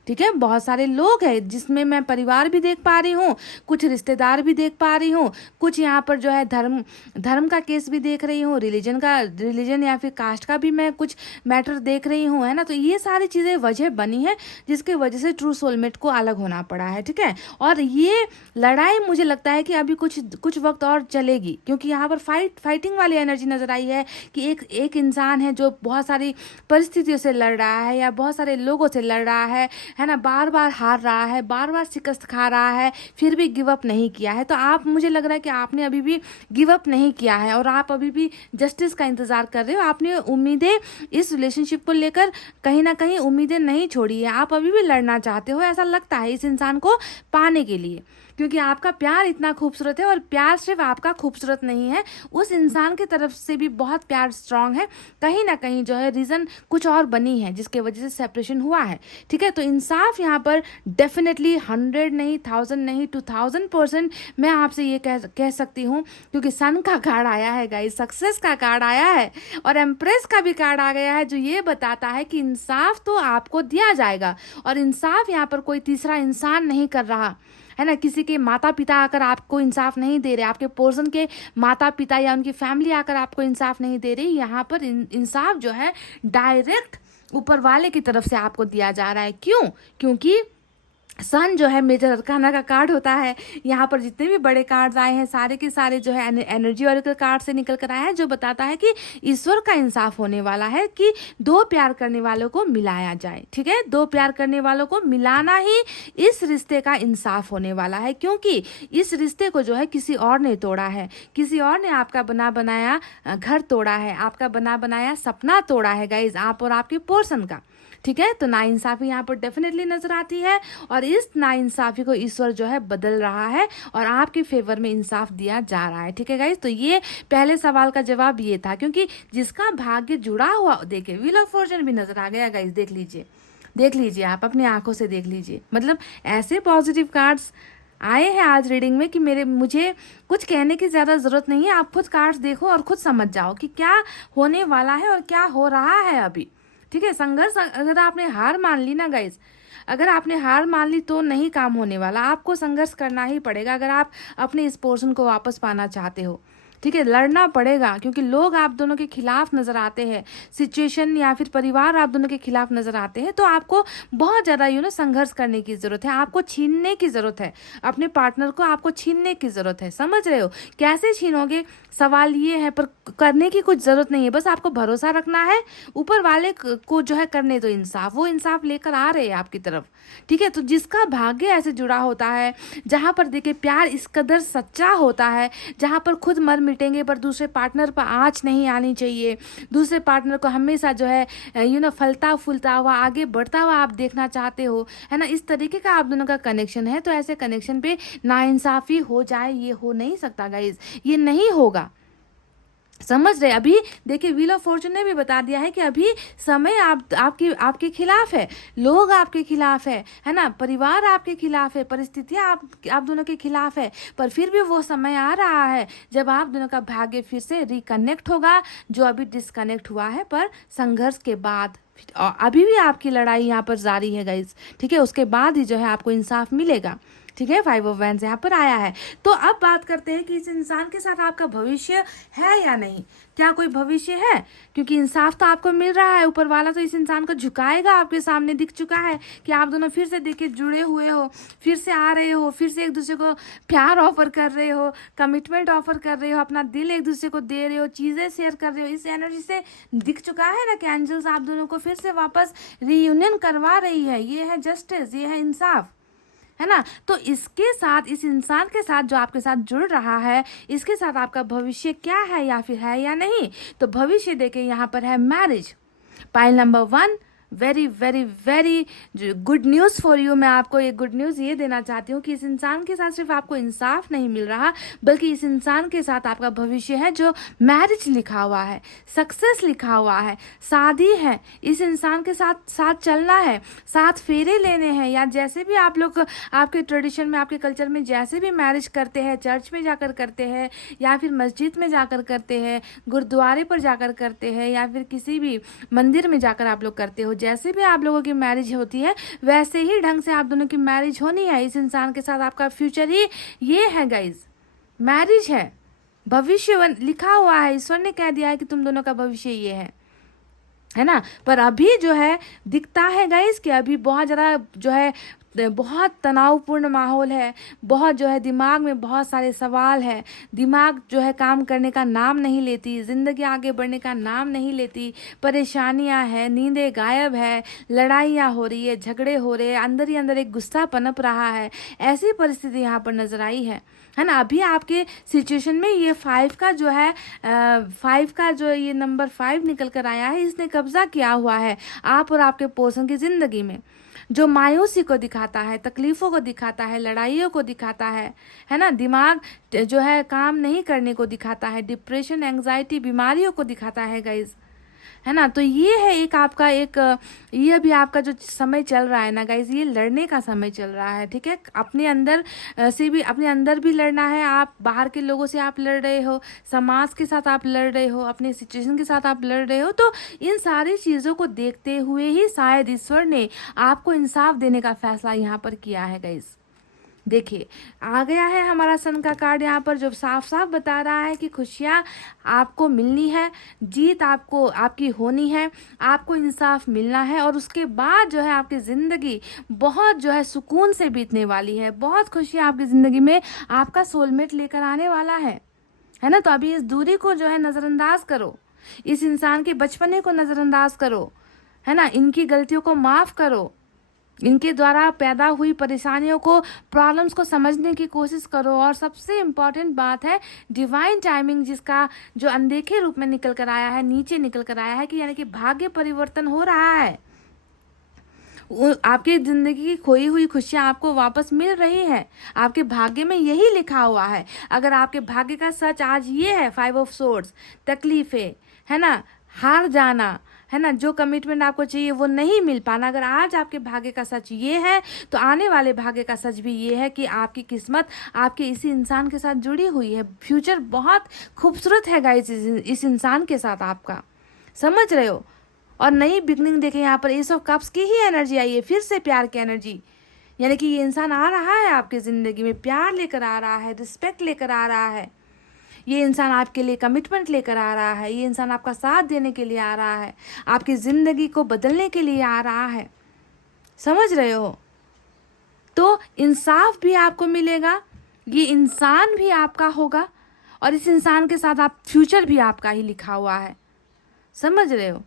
ठीक है। बहुत सारे लोग हैं जिसमें मैं परिवार भी देख पा रही हूँ, कुछ रिश्तेदार भी देख पा रही हूँ, कुछ यहाँ पर जो है धर्म का केस भी देख रही हूँ, रिलीजन या फिर कास्ट का भी मैं कुछ मैटर देख रही हूँ, है ना। तो ये सारी चीज़ें वजह बनी है जिसके वजह से ट्रू सोलमेट को अलग होना पड़ा है, ठीक है। और ये लड़ाई मुझे लगता है कि अभी कुछ वक्त और चलेगी, क्योंकि यहाँ पर फाइटिंग वाली एनर्जी नजर आई है कि एक इंसान है जो बहुत सारी परिस्थितियों से लड़ रहा है, या बहुत सारे लोगों से लड़ रहा है ना, बार बार हार रहा है, बार बार शिकस्त खा रहा है, फिर भी गिव अप नहीं किया है। तो आप, मुझे लग रहा है कि आपने अभी भी गिव अप नहीं किया है, और आप अभी भी जस्टिस का इंतजार कर रहे हो। आपने उम्मीदें इस रिलेशनशिप को लेकर कहीं ना कहीं उम्मीदें नहीं छोड़ी है, आप अभी भी लड़ना चाहते हो, ऐसा लगता है, इस इंसान को पाने के लिए। क्योंकि आपका प्यार इतना खूबसूरत है, और प्यार सिर्फ आपका खूबसूरत नहीं है, उस इंसान की तरफ से भी बहुत प्यार स्ट्रांग है। कहीं ना कहीं जो है रीज़न कुछ और बनी है जिसके वजह से सेपरेशन हुआ है, ठीक है। तो इंसाफ यहाँ पर डेफिनेटली 100 नहीं, 1000 नहीं, 2000% मैं आपसे ये कह सकती हूँ, क्योंकि सन का कार्ड आया है गाइस, सक्सेस का कार्ड आया है, और एम्प्रेस का भी कार्ड आ गया है, जो ये बताता है कि इंसाफ तो आपको दिया जाएगा। और इंसाफ यहाँ पर कोई तीसरा इंसान नहीं कर रहा, है ना। किसी के माता पिता आकर आपको इंसाफ नहीं दे रहे, आपके पर्सन के माता पिता या उनकी फैमिली आकर आपको इंसाफ नहीं दे रही। यहाँ पर इंसाफ जो है डायरेक्ट ऊपर वाले की तरफ से आपको दिया जा रहा है। क्यों? क्योंकि सन जो है मेजर अरकाना का कार्ड होता है। यहाँ पर जितने भी बड़े कार्ड्स आए हैं सारे के सारे जो है एनर्जी ऑरेकल कार्ड से निकल कर आए हैं, जो बताता है कि ईश्वर का इंसाफ होने वाला है, कि दो प्यार करने वालों को मिलाया जाए, ठीक है। दो प्यार करने वालों को मिलाना ही इस रिश्ते का इंसाफ होने वाला है, क्योंकि इस रिश्ते को जो है किसी और ने तोड़ा है, किसी और ने आपका बना बनाया घर तोड़ा है, आपका बना बनाया सपना तोड़ा है गाइज, आप और आपके पर्सन का, ठीक है। तो नाइंसाफी यहाँ पर डेफिनेटली नजर आती है, और इस नाइंसाफी को ईश्वर जो है बदल रहा है, और आपके फेवर में इंसाफ दिया जा रहा है, ठीक है गाइस। तो ये पहले सवाल का जवाब ये था, क्योंकि जिसका भाग्य जुड़ा हुआ, देखिए व्हील ऑफ फॉर्चून भी नजर आ गया गाइस, देख लीजिए आप अपनी आंखों से देख लीजिए। मतलब ऐसे पॉजिटिव कार्ड्स आए हैं आज रीडिंग में कि मुझे कुछ कहने की ज़्यादा ज़रूरत नहीं है, आप खुद कार्ड्स देखो और खुद समझ जाओ कि क्या होने वाला है और क्या हो रहा है अभी, ठीक है। संघर्ष, अगर आपने हार मान ली ना गाइस, अगर आपने हार मान ली तो नहीं काम होने वाला, आपको संघर्ष करना ही पड़ेगा अगर आप अपने इस पोर्शन को वापस पाना चाहते हो, ठीक है। लड़ना पड़ेगा, क्योंकि लोग आप दोनों के खिलाफ नजर आते हैं, सिचुएशन या फिर परिवार आप दोनों के खिलाफ नजर आते हैं, तो आपको बहुत ज़्यादा संघर्ष करने की ज़रूरत है, आपको छीनने की ज़रूरत है, अपने पार्टनर को आपको छीनने की ज़रूरत है। समझ रहे हो? कैसे छीनोगे, सवाल ये है, पर करने की कुछ ज़रूरत नहीं है, बस आपको भरोसा रखना है, ऊपर वाले को जो है करने दो इंसाफ, वो इंसाफ लेकर आ रहे हैं आपकी तरफ, ठीक है। तो जिसका भाग्य ऐसे जुड़ा होता है, जहाँ पर देखिए प्यार इस कदर सच्चा होता है, जहाँ पर खुद मर मिटेंगे पर दूसरे पार्टनर पर आँच नहीं आनी चाहिए, दूसरे पार्टनर को हमेशा जो है फलता फूलता हुआ, आगे बढ़ता हुआ आप देखना चाहते हो, है ना, इस तरीके का आप दोनों का कनेक्शन है। तो ऐसे कनेक्शन पे नाइंसाफी हो जाए, ये हो नहीं सकता गाइज, ये नहीं होगा। समझ रहे? अभी देखिए व्हील ऑफ फॉर्चून ने भी बता दिया है कि अभी समय आपके खिलाफ है, लोग आपके खिलाफ है ना, परिवार आपके खिलाफ है, परिस्थितियां आप दोनों के खिलाफ है, पर फिर भी वो समय आ रहा है जब आप दोनों का भाग्य फिर से रिकनेक्ट होगा, जो अभी डिस्कनेक्ट हुआ है, पर संघर्ष के बाद। अभी भी आपकी लड़ाई यहाँ पर जारी है गाइस, ठीक है। उसके बाद ही जो है आपको इंसाफ मिलेगा, ठीक है, 5 ऑफ वैंड्स यहाँ पर आया है। तो अब बात करते हैं कि इस इंसान के साथ आपका भविष्य है या नहीं, क्या कोई भविष्य है? क्योंकि इंसाफ तो आपको मिल रहा है, ऊपर वाला तो इस इंसान को झुकाएगा, आपके सामने दिख चुका है कि आप दोनों फिर से देखिए जुड़े हुए हो, फिर से आ रहे हो, फिर से एक दूसरे को प्यार ऑफर कर रहे हो, कमिटमेंट ऑफर कर रहे हो, अपना दिल एक दूसरे को दे रहे हो, चीज़ें शेयर कर रहे हो। इस एनर्जी से दिख चुका है ना कि एंजल्स आप दोनों को फिर से वापस रीयूनियन करवा रही है। ये है जस्टिस, ये है इंसाफ, है ना। तो इसके साथ, इस इंसान के साथ जो आपके साथ जुड़ रहा है, इसके साथ आपका भविष्य क्या है या फिर है या नहीं? तो भविष्य देखें, यहाँ पर है marriage. Pile number 1, very very very good news for you. मैं आपको एक गुड न्यूज़ ये देना चाहती हूँ कि इस इंसान के साथ सिर्फ आपको इंसाफ नहीं मिल रहा, बल्कि इस इंसान के साथ आपका भविष्य है, जो मैरिज लिखा हुआ है, सक्सेस लिखा हुआ है, शादी है, इस इंसान के साथ साथ चलना है, साथ फेरे लेने हैं, या जैसे भी आप लोग आपके ट्रेडिशन में, आपके कल्चर में जैसे भी मैरिज करते हैं, चर्च में जाकर करते हैं, या फिर मस्जिद में जाकर करते हैं, गुरुद्वारे पर जाकर करते हैं, या फिर किसी भी मंदिर में जाकर आप लोग करते हो, जैसे भी आप लोगों की मैरिज होती है, वैसे ही ढंग से आप दोनों की मैरिज होनी है। इस इंसान के साथ आपका फ्यूचर ही ये है गाइज, मैरिज है, भविष्य लिखा हुआ है, ईश्वर ने कह दिया है कि तुम दोनों का भविष्य ये है ना। पर अभी जो है दिखता है गाइज कि अभी बहुत ज़्यादा जो है, बहुत तनावपूर्ण माहौल है, बहुत जो है दिमाग में बहुत सारे सवाल है, दिमाग जो है काम करने का नाम नहीं लेती, ज़िंदगी आगे बढ़ने का नाम नहीं लेती, परेशानियां है, नींदें गायब है, लड़ाइयाँ हो रही है, झगड़े हो रहे हैं, अंदर ही अंदर एक गुस्सा पनप रहा है। ऐसी परिस्थिति यहाँ पर नजर आई है ना। अभी आपके सिचुएशन में ये 5 का जो है 5 का जो ये नंबर 5 निकल कर आया है, इसने कब्जा किया हुआ है आप और आपके पर्सन की ज़िंदगी में, जो मायूसी को दिखाता है, तकलीफ़ों को दिखाता है, लड़ाइयों को दिखाता है ना। दिमाग जो है काम नहीं करने को दिखाता है, डिप्रेशन, एंग्जाइटी, बीमारियों को दिखाता है गाइज, है ना। तो ये है एक आपका ये अभी आपका जो समय चल रहा है ना गाइज, ये लड़ने का समय चल रहा है, ठीक है। अपने अंदर से भी, अपने अंदर भी लड़ना है, आप बाहर के लोगों से आप लड़ रहे हो, समाज के साथ आप लड़ रहे हो, अपने सिचुएशन के साथ आप लड़ रहे हो। तो इन सारी चीज़ों को देखते हुए ही शायद ईश्वर ने आपको इंसाफ देने का फैसला यहाँ पर किया है गाइज। देखिए आ गया है हमारा सन का कार्ड यहाँ पर, जो साफ साफ बता रहा है कि खुशियाँ आपको मिलनी है, जीत आपको आपकी होनी है, आपको इंसाफ मिलना है, और उसके बाद जो है आपकी ज़िंदगी बहुत जो है सुकून से बीतने वाली है। बहुत खुशियाँ आपकी ज़िंदगी में आपका सोलमेट लेकर आने वाला है ना। तो अभी इस दूरी को जो है नज़रअंदाज करो, इस इंसान के बचपने को नज़रअंदाज करो, है ना। इनकी गलतियों को माफ़ करो, इनके द्वारा पैदा हुई परेशानियों को, प्रॉब्लम्स को समझने की कोशिश करो। और सबसे इम्पॉर्टेंट बात है डिवाइन टाइमिंग, जिसका जो अनदेखे रूप में निकल कर आया है, नीचे निकल कर आया है, कि यानी कि भाग्य परिवर्तन हो रहा है, आपकी ज़िंदगी की खोई हुई खुशियाँ आपको वापस मिल रही हैं। आपके भाग्य में यही लिखा हुआ है। अगर आपके भाग्य का सच आज ये है 5 ऑफ सोर्ड्स, तकलीफ़ें, है ना, हार जाना, है ना, जो कमिटमेंट आपको चाहिए वो नहीं मिल पाना, अगर आज आपके भाग्य का सच ये है, तो आने वाले भाग्य का सच भी ये है कि आपकी किस्मत आपके इसी इंसान के साथ जुड़ी हुई है। फ्यूचर बहुत खूबसूरत है गाइस इस इंसान के साथ आपका, समझ रहे हो। और नई बिगनिंग देखें यहाँ पर, एस ऑफ कप्स की ही एनर्जी आई है, फिर से प्यार की एनर्जी, यानी कि ये इंसान आ रहा है आपकी ज़िंदगी में, प्यार लेकर आ रहा है, रिस्पेक्ट लेकर आ रहा है, ये इंसान आपके लिए कमिटमेंट लेकर आ रहा है, ये इंसान आपका साथ देने के लिए आ रहा है, आपकी ज़िंदगी को बदलने के लिए आ रहा है, समझ रहे हो। तो इंसाफ भी आपको मिलेगा, ये इंसान भी आपका होगा, और इस इंसान के साथ आप फ्यूचर भी आपका ही लिखा हुआ है, समझ रहे हो।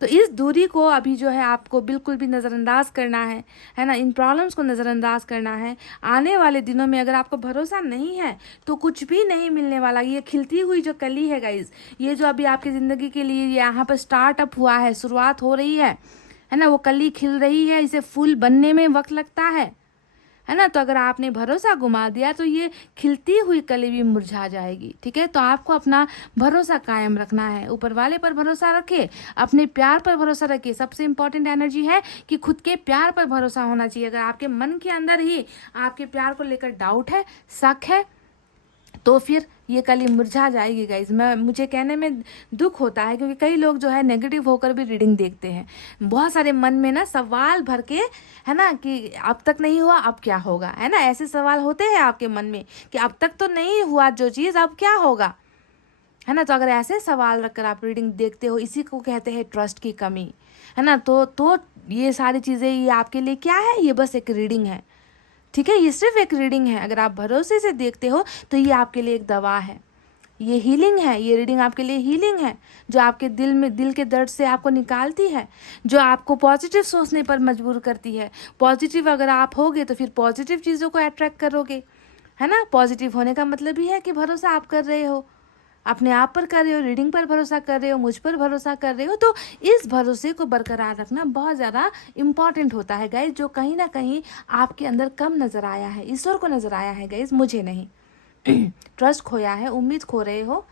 तो इस दूरी को अभी जो है आपको बिल्कुल भी नज़रअंदाज करना है ना, इन प्रॉब्लम्स को नज़रअंदाज करना है। आने वाले दिनों में अगर आपको भरोसा नहीं है तो कुछ भी नहीं मिलने वाला। ये खिलती हुई जो कली है गाइज, ये जो अभी आपकी ज़िंदगी के लिए यहाँ पर स्टार्टअप हुआ है, शुरुआत हो रही है ना, वो कली खिल रही है, इसे फूल बनने में वक्त लगता है ना। तो अगर आपने भरोसा गुमा दिया तो ये खिलती हुई कली भी मुरझा जाएगी, ठीक है। तो आपको अपना भरोसा कायम रखना है, ऊपर वाले पर भरोसा रखे, अपने प्यार पर भरोसा रखिए। सबसे इम्पॉर्टेंट एनर्जी है कि खुद के प्यार पर भरोसा होना चाहिए। अगर आपके मन के अंदर ही आपके प्यार को लेकर डाउट है, शक है, तो फिर ये कली मुरझा जाएगी गाइज। मुझे कहने में दुख होता है क्योंकि कई लोग जो है नेगेटिव होकर भी रीडिंग देखते हैं। बहुत सारे मन में ना सवाल भर के, है ना, कि अब तक नहीं हुआ अब क्या होगा, है ना, ऐसे सवाल होते हैं आपके मन में कि अब तक तो नहीं हुआ जो चीज़, अब क्या होगा, है ना। तो अगर ऐसे सवाल रखकर आप रीडिंग देखते हो, इसी को कहते हैं ट्रस्ट की कमी, है ना। तो ये सारी चीज़ें ये आपके लिए क्या है, ये बस एक रीडिंग है, ठीक है, ये सिर्फ एक रीडिंग है। अगर आप भरोसे से देखते हो तो ये आपके लिए एक दवा है, ये हीलिंग है, ये रीडिंग आपके लिए हीलिंग है, जो आपके दिल के दर्द से आपको निकालती है, जो आपको पॉजिटिव सोचने पर मजबूर करती है। पॉजिटिव अगर आप होगे तो फिर पॉजिटिव चीज़ों को अट्रैक्ट करोगे, है ना। पॉजिटिव होने का मतलब ही है कि भरोसा आप कर रहे हो, अपने आप पर कर रहे हो, रीडिंग पर भरोसा कर रहे हो, मुझ पर भरोसा कर रहे हो। तो इस भरोसे को बरकरार रखना बहुत ज़्यादा इम्पॉर्टेंट होता है गाइज, जो कहीं ना कहीं आपके अंदर कम नज़र आया है, ईश्वर को नज़र आया है गाइज, मुझे नहीं। ट्रस्ट खोया है, उम्मीद खो रहे हो,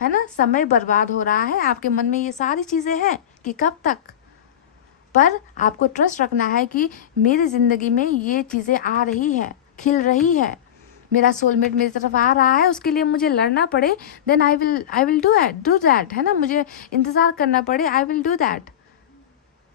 है ना, समय बर्बाद हो रहा है, आपके मन में ये सारी चीज़ें हैं कि कब तक। पर आपको ट्रस्ट रखना है कि मेरी ज़िंदगी में ये चीज़ें आ रही है, खिल रही है, मेरा सोलमेट मेरी तरफ आ रहा है, उसके लिए मुझे लड़ना पड़े, then I will do that, है ना, मुझे इंतज़ार करना पड़े, आई विल डू दैट।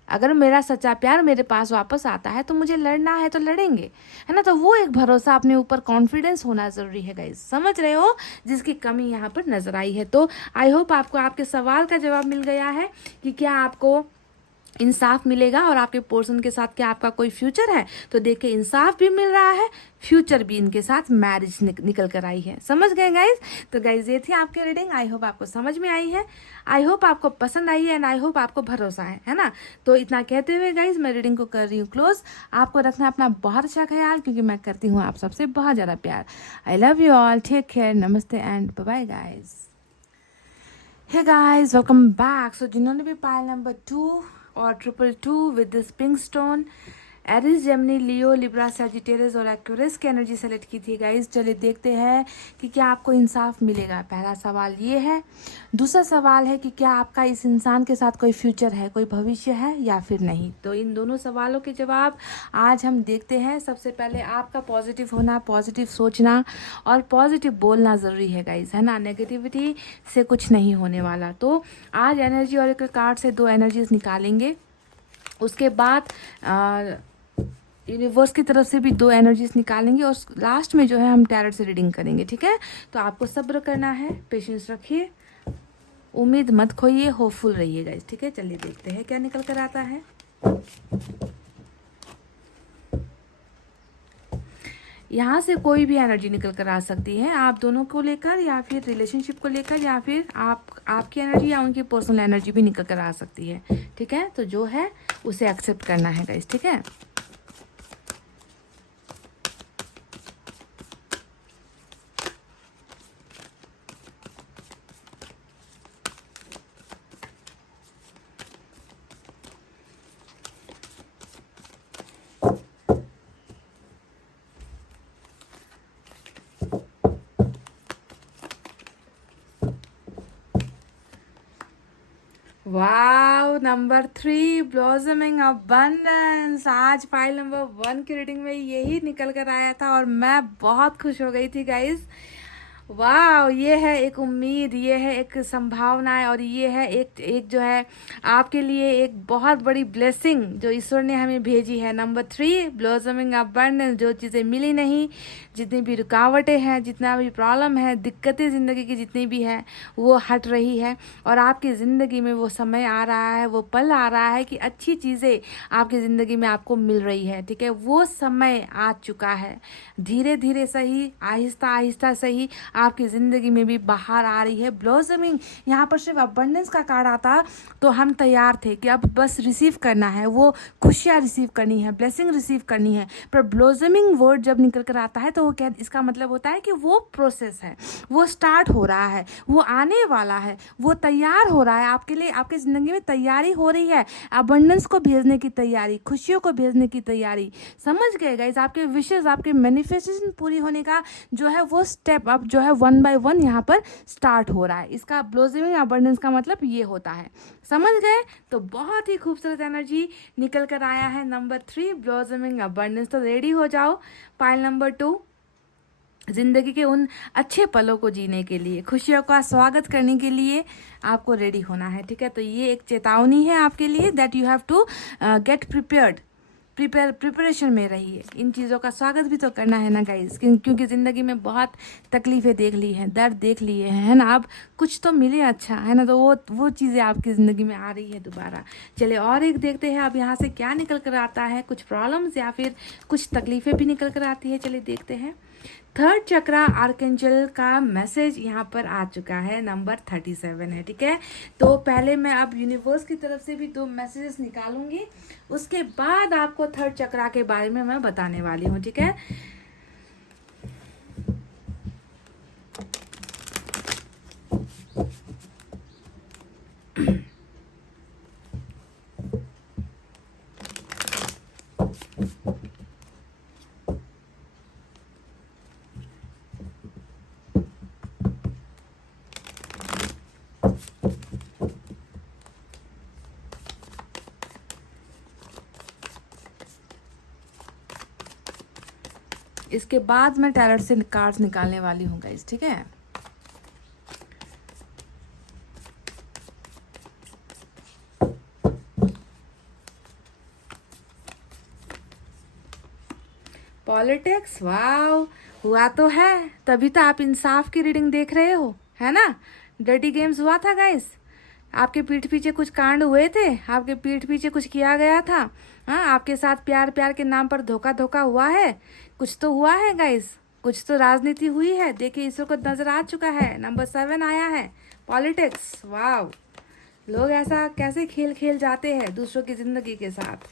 अगर मेरा सच्चा प्यार मेरे पास वापस आता है तो मुझे लड़ना है तो लड़ेंगे, है ना। तो वो एक भरोसा, अपने ऊपर कॉन्फिडेंस होना ज़रूरी है गाइस, समझ रहे हो, जिसकी कमी यहाँ पर नज़र आई है। तो आई होप आपको आपके सवाल का जवाब मिल गया है कि क्या आपको इंसाफ मिलेगा और आपके पर्सन के साथ क्या आपका कोई फ्यूचर है। तो देखिए, इंसाफ भी मिल रहा है, फ्यूचर भी इनके साथ मैरिज निकल कर आई है। समझ गए गाइज। तो गाइज ये थी आपकी रीडिंग, आई होप आपको समझ में आई है, आई होप आपको पसंद आई है, एंड आई होप आपको भरोसा है ना। तो इतना कहते हुए गाइज मैं रीडिंग को कर रही हूँ क्लोज। आपको रखना अपना बहुत अच्छा ख्याल, क्योंकि मैं करती हूँ आप सबसे बहुत ज़्यादा प्यार। I love you all, take care, नमस्ते and bye bye guys. Hey guys, welcome back. So जिन्होंने भी पायल नंबर 2 और 222 with this pink stone, Aries, Gemini, Leo, Libra, Sagittarius और एक्वेरियस की एनर्जी सेलेक्ट की थी गाइज, चलिए देखते हैं कि क्या आपको इंसाफ मिलेगा। पहला सवाल ये है। दूसरा सवाल है कि क्या आपका इस इंसान के साथ कोई फ्यूचर है, कोई भविष्य है या फिर नहीं। तो इन दोनों सवालों के जवाब आज हम देखते हैं। सबसे पहले आपका पॉजिटिव होना, पॉजिटिव सोचना और पॉजिटिव बोलना ज़रूरी है गाइज, है ना। नेगेटिविटी से कुछ नहीं होने वाला। तो आज एनर्जी ऑरेकल कार्ड से 2 एनर्जीज निकालेंगे, उसके बाद यूनिवर्स की तरफ से भी 2 एनर्जीज निकालेंगे, और लास्ट में जो है हम टैरोट से रीडिंग करेंगे, ठीक है। तो आपको सब्र करना है, पेशेंस रखिए, उम्मीद मत खोइए, होपफुल रहिए गाइस, ठीक है। चलिए देखते हैं क्या निकल कर आता है। यहाँ से कोई भी एनर्जी निकल कर आ सकती है, आप दोनों को लेकर या फिर रिलेशनशिप को लेकर, या फिर आपकी एनर्जी या उनकी पर्सनल एनर्जी भी निकल कर आ सकती है, ठीक है। तो जो है उसे एक्सेप्ट करना है गाइस, ठीक है। वाव, नंबर 3 ब्लॉसमिंग अबंडेंस। आज फाइल नंबर 1 की रीडिंग में यही निकल कर आया था और मैं बहुत खुश हो गई थी गाइस। वाह, ये है एक उम्मीद, ये है एक संभावना, और ये है एक जो है आपके लिए एक बहुत बड़ी ब्लेसिंग जो ईश्वर ने हमें भेजी है। Number 3 blossoming abundance. जो चीज़ें मिली नहीं, जितनी भी रुकावटें हैं, जितना भी प्रॉब्लम है, दिक्कतें ज़िंदगी की जितनी भी है, वो हट रही है, और आपकी ज़िंदगी में वो समय आ रहा है, वो पल आ रहा है कि अच्छी चीज़ें आपकी ज़िंदगी में आपको मिल रही है, ठीक है। वो समय आ चुका है, धीरे धीरे सही, आहिस्ता आहिस्ता सही, आपकी ज़िंदगी में भी बाहर आ रही है ब्लॉसमिंग। यहाँ पर सिर्फ अबंडेंस का कार्ड आता तो हम तैयार थे कि अब बस रिसीव करना है, वो खुशियाँ रिसीव करनी है, ब्लेसिंग रिसीव करनी है। पर ब्लॉसमिंग वर्ड जब निकल कर आता है तो वो क्या, इसका मतलब होता है कि वो प्रोसेस है, वो स्टार्ट हो रहा है, वो आने वाला है, वो तैयार हो रहा है आपके लिए, आपकी ज़िंदगी में तैयारी हो रही है, अबंडेंस को भेजने की तैयारी, खुशियों को भेजने की तैयारी। समझ गए गाइस, आपके विशेष, आपके मैनिफेस्टेशन पूरी होने का जो है वो स्टेप अब जो है 1 बाय 1 यहाँ पर स्टार्ट हो रहा है। इसका ब्लॉसमिंग अबंडेंस का मतलब ये होता है, समझ गए। तो बहुत ही खूबसूरत एनर्जी निकल कर आया है नंबर 3 ब्लॉसमिंग अबंडेंस। तो रेडी हो जाओ पाइल नंबर 2 ज़िंदगी के उन अच्छे पलों को जीने के लिए, खुशियों का स्वागत करने के लिए आपको रेडी होना है, ठीक है। तो ये एक चेतावनी है आपके लिए that you have to get prepared, preparation में रहिए। इन चीज़ों का स्वागत भी तो करना है ना गाइस, क्योंकि ज़िंदगी में बहुत तकलीफ़ें देख ली हैं, दर्द देख लिए हैं, है ना। अब कुछ तो मिले अच्छा, है ना। तो वो चीज़ें आपकी ज़िंदगी में आ रही है दोबारा। चलिए और एक देखते हैं अब यहाँ से क्या निकल कर आता है, कुछ प्रॉब्लम्स या फिर कुछ तकलीफ़ें भी निकल कर आती है। चलिए देखते हैं। थर्ड चक्रा आर्केंजल का मैसेज यहाँ पर आ चुका है, नंबर 37 है, ठीक है। तो पहले मैं अब यूनिवर्स की तरफ से भी 2 मैसेजेस निकालूंगी, उसके बाद आपको थर्ड चक्रा के बारे में मैं बताने वाली हूँ, ठीक है। इसके बाद मैं टैरट से कार्ड्स निकालने वाली हूँ गाइस, ठीक है। पॉलिटिक्स, वाव, हुआ तो है, तभी तो आप इंसाफ की रीडिंग देख रहे हो, है ना। डर्टी गेम्स हुआ था गाइस, आपके पीठ पीछे कुछ कांड हुए थे, आपके पीठ पीछे कुछ किया गया था, हाँ। आपके साथ प्यार प्यार के नाम पर धोखा धोखा हुआ है, कुछ तो हुआ है गाइस, कुछ तो राजनीति हुई है। देखिए ईश्वर को नजर आ चुका है, नंबर 7 आया है, पॉलिटिक्स, वाव। लोग ऐसा कैसे खेल खेल जाते हैं दूसरों की जिंदगी के साथ।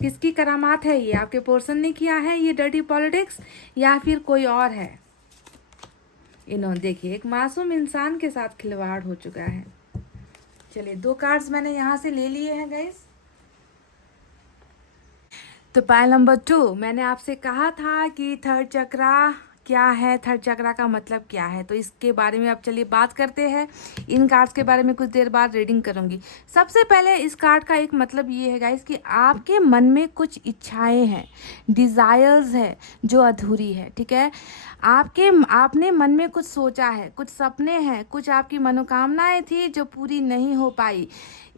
किसकी करामात है ये, आपके पर्सन ने किया है ये डर्टी पॉलिटिक्स या फिर कोई और है। इन्होंने देखिए एक मासूम इंसान के साथ खिलवाड़ हो चुका है। चलिए 2 कार्ड्स मैंने यहाँ से ले लिए हैं गाइस। तो पायल नंबर 2, मैंने आपसे कहा था कि थर्ड चक्रा क्या है, थर्ड चक्रा का मतलब क्या है, तो इसके बारे में अब चलिए बात करते हैं। इन कार्ड्स के बारे में कुछ देर बाद रीडिंग करूंगी। सबसे पहले इस कार्ड का एक मतलब ये है गाइस कि आपके मन में कुछ इच्छाएं हैं, डिज़ायर्स है जो अधूरी है, ठीक है। आपने मन में कुछ सोचा है, कुछ सपने हैं, कुछ आपकी मनोकामनाएं थी जो पूरी नहीं हो पाई।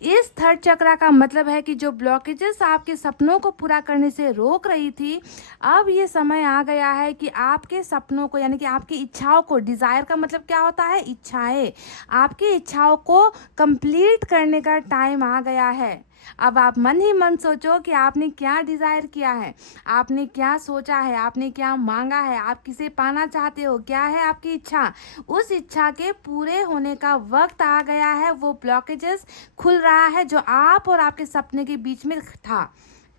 इस थर्ड चक्रा का मतलब है कि जो ब्लॉकेजेस आपके सपनों को पूरा करने से रोक रही थी, अब ये समय आ गया है कि आपके सपनों को, यानी कि आपकी इच्छाओं को, डिज़ायर का मतलब क्या होता है, इच्छाएं, आपकी इच्छाओं को कंप्लीट करने का टाइम आ गया है। अब आप मन ही मन सोचो कि आपने क्या डिज़ायर किया है, आपने क्या सोचा है, आपने क्या मांगा है, आप किसे पाना चाहते हो, क्या है आपकी इच्छा। उस इच्छा के पूरे होने का वक्त आ गया है। वो ब्लॉकेजेस खुल रहा है जो आप और आपके सपने के बीच में था,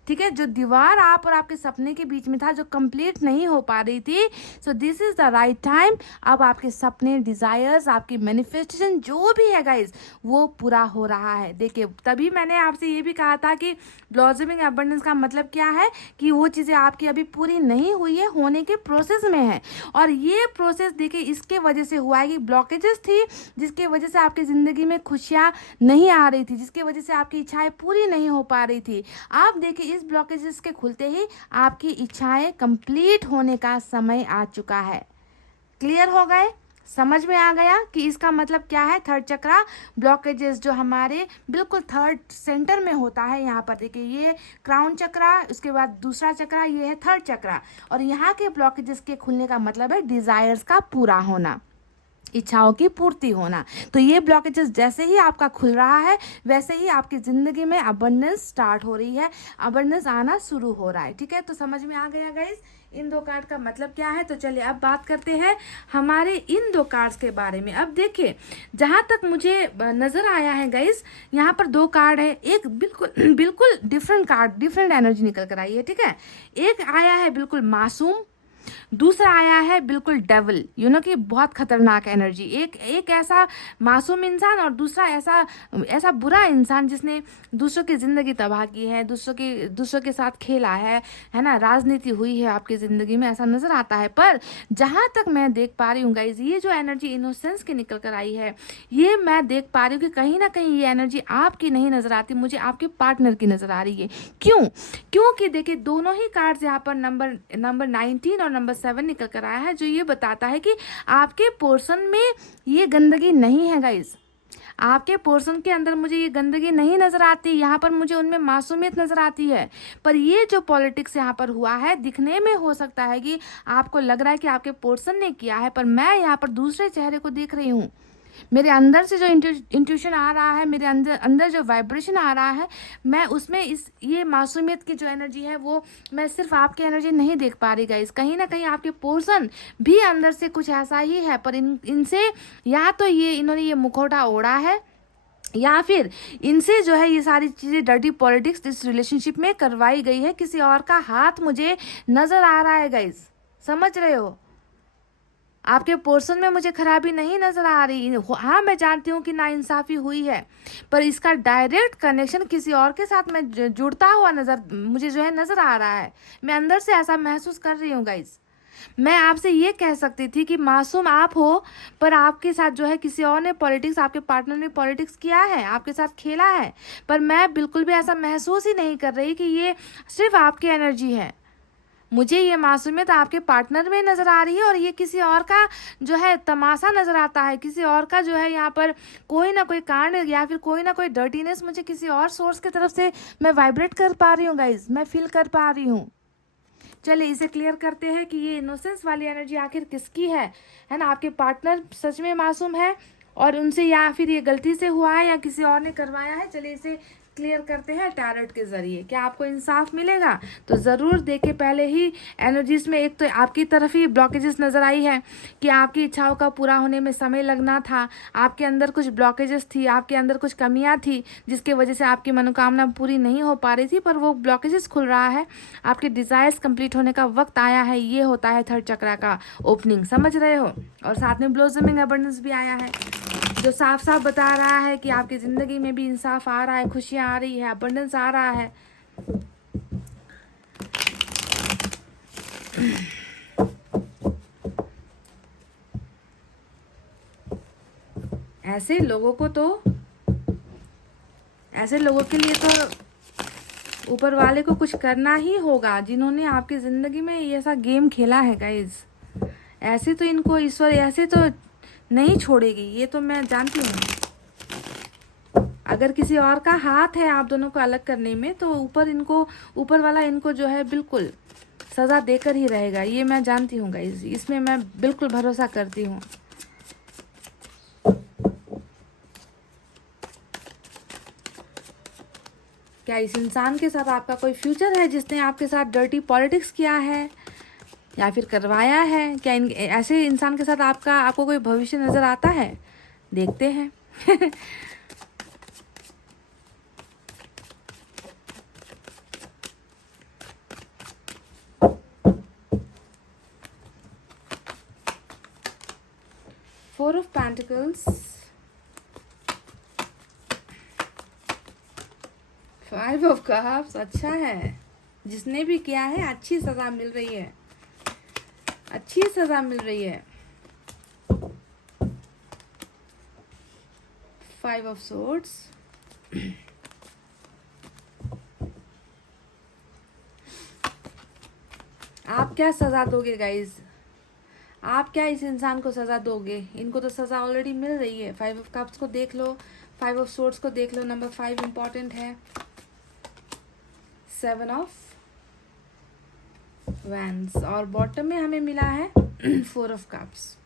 ठीक है। जो दीवार आप और आपके सपने के बीच में था, जो कंप्लीट नहीं हो पा रही थी, so this is the right time. अब आपके सपने, डिजायर्स, आपकी मैनिफेस्टेशन जो भी है गाइज, वो पूरा हो रहा है। देखिए तभी मैंने आपसे ये भी कहा था कि ब्लॉसमिंग अबंडेंस का मतलब क्या है, कि वो चीज़ें आपकी अभी पूरी नहीं हुई है, होने के प्रोसेस में है। और ये प्रोसेस देखिए इसके वजह से हुआ है कि ब्लॉकेजेस थी जिसके वजह से आपकी ज़िंदगी में खुशियाँ नहीं आ रही थी, जिसकी वजह से आपकी इच्छाएं पूरी नहीं हो पा रही थी। आप देखिए इस ब्लॉकेजेस के खुलते ही आपकी इच्छाएं कंप्लीट होने का समय आ चुका है। क्लियर हो गए, समझ में आ गया कि इसका मतलब क्या है। थर्ड चक्रा ब्लॉकेजेस जो हमारे बिल्कुल थर्ड सेंटर में होता है, यहाँ पर देखिए ये क्राउन चक्रा, उसके बाद दूसरा चक्रा, ये है थर्ड चक्रा, और यहाँ के ब्लॉकेजेस के खुलने का मतलब है डिजायर्स का पूरा होना, इच्छाओं की पूर्ति होना। तो ये ब्लॉकेजेस जैसे ही आपका खुल रहा है, वैसे ही आपकी ज़िंदगी में अबंडेंस स्टार्ट हो रही है, अबंडेंस आना शुरू हो रहा है, ठीक है। तो समझ में आ गया गाइस इन 2 कार्ड का मतलब क्या है। तो चलिए अब बात करते हैं हमारे इन 2 कार्ड्स के बारे में। अब देखिए जहाँ तक मुझे नज़र आया है गाइस, यहाँ पर 2 कार्ड है, एक बिल्कुल बिल्कुल डिफरेंट कार्ड, डिफरेंट एनर्जी निकल कर आई है, ठीक है। एक आया है बिल्कुल मासूम, दूसरा आया है बिल्कुल डेविल, कि बहुत खतरनाक एनर्जी। एक ऐसा मासूम इंसान और दूसरा ऐसा बुरा इंसान जिसने दूसरों की ज़िंदगी तबाह की है, दूसरों के साथ खेला है ना, राजनीति हुई है आपकी ज़िंदगी में, ऐसा नज़र आता है। पर जहाँ तक मैं देख पा रही हूँ गाइज, ये जो एनर्जी इनोसेंस की निकल कर आई है, ये मैं देख पा रही हूँ कि कहीं ना कहीं ये एनर्जी आपकी नहीं नज़र आती, मुझे आपके पार्टनर की नज़र आ रही है। क्योंकि देखिए दोनों ही कार्ड्स यहाँ पर नंबर 19 और नंबर 7 निकल कर आया है, जो ये बताता है कि आपके पोर्शन में ये गंदगी नहीं है गाइज। आपके पोर्शन के अंदर मुझे ये गंदगी नहीं नजर आती, यहाँ पर मुझे उनमें मासूमियत नजर आती है। पर ये जो पॉलिटिक्स यहाँ पर हुआ है, दिखने में हो सकता है कि आपको लग रहा है कि आपके पोर्शन ने किया है, पर मैं यहाँ पर दूसरे चेहरे को देख रही हूँ। मेरे अंदर से जो इंट्यूशन आ रहा है, मेरे अंदर अंदर जो वाइब्रेशन आ रहा है, मैं उसमें ये मासूमियत की जो एनर्जी है वो मैं सिर्फ आपकी एनर्जी नहीं देख पा रही गाइस। कहीं ना कहीं आपके पोर्शन भी अंदर से कुछ ऐसा ही है, पर इनसे या तो इन्होंने ये मुखौटा ओढ़ा है, या फिर इनसे जो है ये सारी चीज़ें डर्टी पॉलिटिक्स इस रिलेशनशिप में करवाई गई है। किसी और का हाथ मुझे नज़र आ रहा है गाइस, समझ रहे हो? आपके पोर्शन में मुझे खराबी नहीं नजर आ रही। हाँ, मैं जानती हूँ कि नाइंसाफ़ी हुई है, पर इसका डायरेक्ट कनेक्शन किसी और के साथ में जुड़ता हुआ मुझे जो है नजर आ रहा है। मैं अंदर से ऐसा महसूस कर रही हूँ गाइस। मैं आपसे ये कह सकती थी कि मासूम आप हो, पर आपके साथ जो है किसी और ने पॉलिटिक्स, आपके पार्टनर ने पॉलिटिक्स किया है, आपके साथ खेला है। पर मैं बिल्कुल भी ऐसा महसूस ही नहीं कर रही कि ये सिर्फ आपकी एनर्जी है। मुझे ये मासूमियत आपके पार्टनर में नज़र आ रही है, और ये किसी और का जो है तमाशा नज़र आता है। किसी और का जो है यहाँ पर कोई ना कोई कांड या फिर कोई ना कोई डर्टीनेस मुझे किसी और सोर्स की तरफ से मैं वाइब्रेट कर पा रही हूँ गाइज, मैं फील कर पा रही हूँ। चलिए इसे क्लियर करते हैं कि ये इनोसेंस वाली एनर्जी आखिर किसकी है ना? आपके पार्टनर सच में मासूम है और उनसे, या फिर ये गलती से हुआ है, या किसी और ने करवाया है? चलिए इसे क्लियर करते हैं टैरोट के जरिए। क्या आपको इंसाफ मिलेगा? तो ज़रूर देखे। पहले ही एनर्जीज में एक तो आपकी तरफ ही ब्लॉकेजेस नज़र आई है कि आपकी इच्छाओं का पूरा होने में समय लगना था, आपके अंदर कुछ ब्लॉकेजेस थी, आपके अंदर कुछ कमियां थी, जिसके वजह से आपकी मनोकामना पूरी नहीं हो पा रही थी, पर वो ब्लॉकेजेस खुल रहा है। आपके डिज़ायर्स कंप्लीट होने का वक्त आया है। ये होता है थर्ड चक्रा का ओपनिंग, समझ रहे हो? और साथ में ब्लॉसमिंग अबंडेंस भी आया है, जो साफ साफ बता रहा है कि आपकी ज़िंदगी में भी इंसाफ आ रहा है, खुशियाँ आ रही है, अबंडेंस आ रहा है। ऐसे लोगों के लिए तो ऊपर वाले को कुछ करना ही होगा, जिन्होंने आपकी ज़िंदगी में ये ऐसा गेम खेला है गाइज। ऐसे तो इनको ईश्वर ऐसे तो नहीं छोड़ेगी, ये तो मैं जानती हूँ। अगर किसी और का हाथ है आप दोनों को अलग करने में, तो ऊपर वाला इनको जो है बिल्कुल सज़ा देकर ही रहेगा, ये मैं जानती हूँ गाइज। इसमें मैं बिल्कुल भरोसा करती हूँ। क्या इस इंसान के साथ आपका कोई फ्यूचर है, जिसने आपके साथ डर्टी पॉलिटिक्स किया है या फिर करवाया है? क्या ऐसे इंसान के साथ आपको कोई भविष्य नज़र आता है? देखते हैं। Four of pentacles, 5 of cups. अच्छा है, जिसने भी किया है अच्छी सज़ा मिल रही है, अच्छी सज़ा मिल रही है। 5 ऑफ सोर्ड्स, आप क्या सज़ा दोगे गाइज? आप क्या इस इंसान को सज़ा दोगे? इनको तो सज़ा ऑलरेडी मिल रही है। 5 ऑफ कप्स को देख लो, 5 ऑफ सोर्ड्स को देख लो, नंबर 5 इम्पॉर्टेंट है। 7 ऑफ वैंड्स, और बॉटम में हमें मिला है 4 ऑफ कप्स।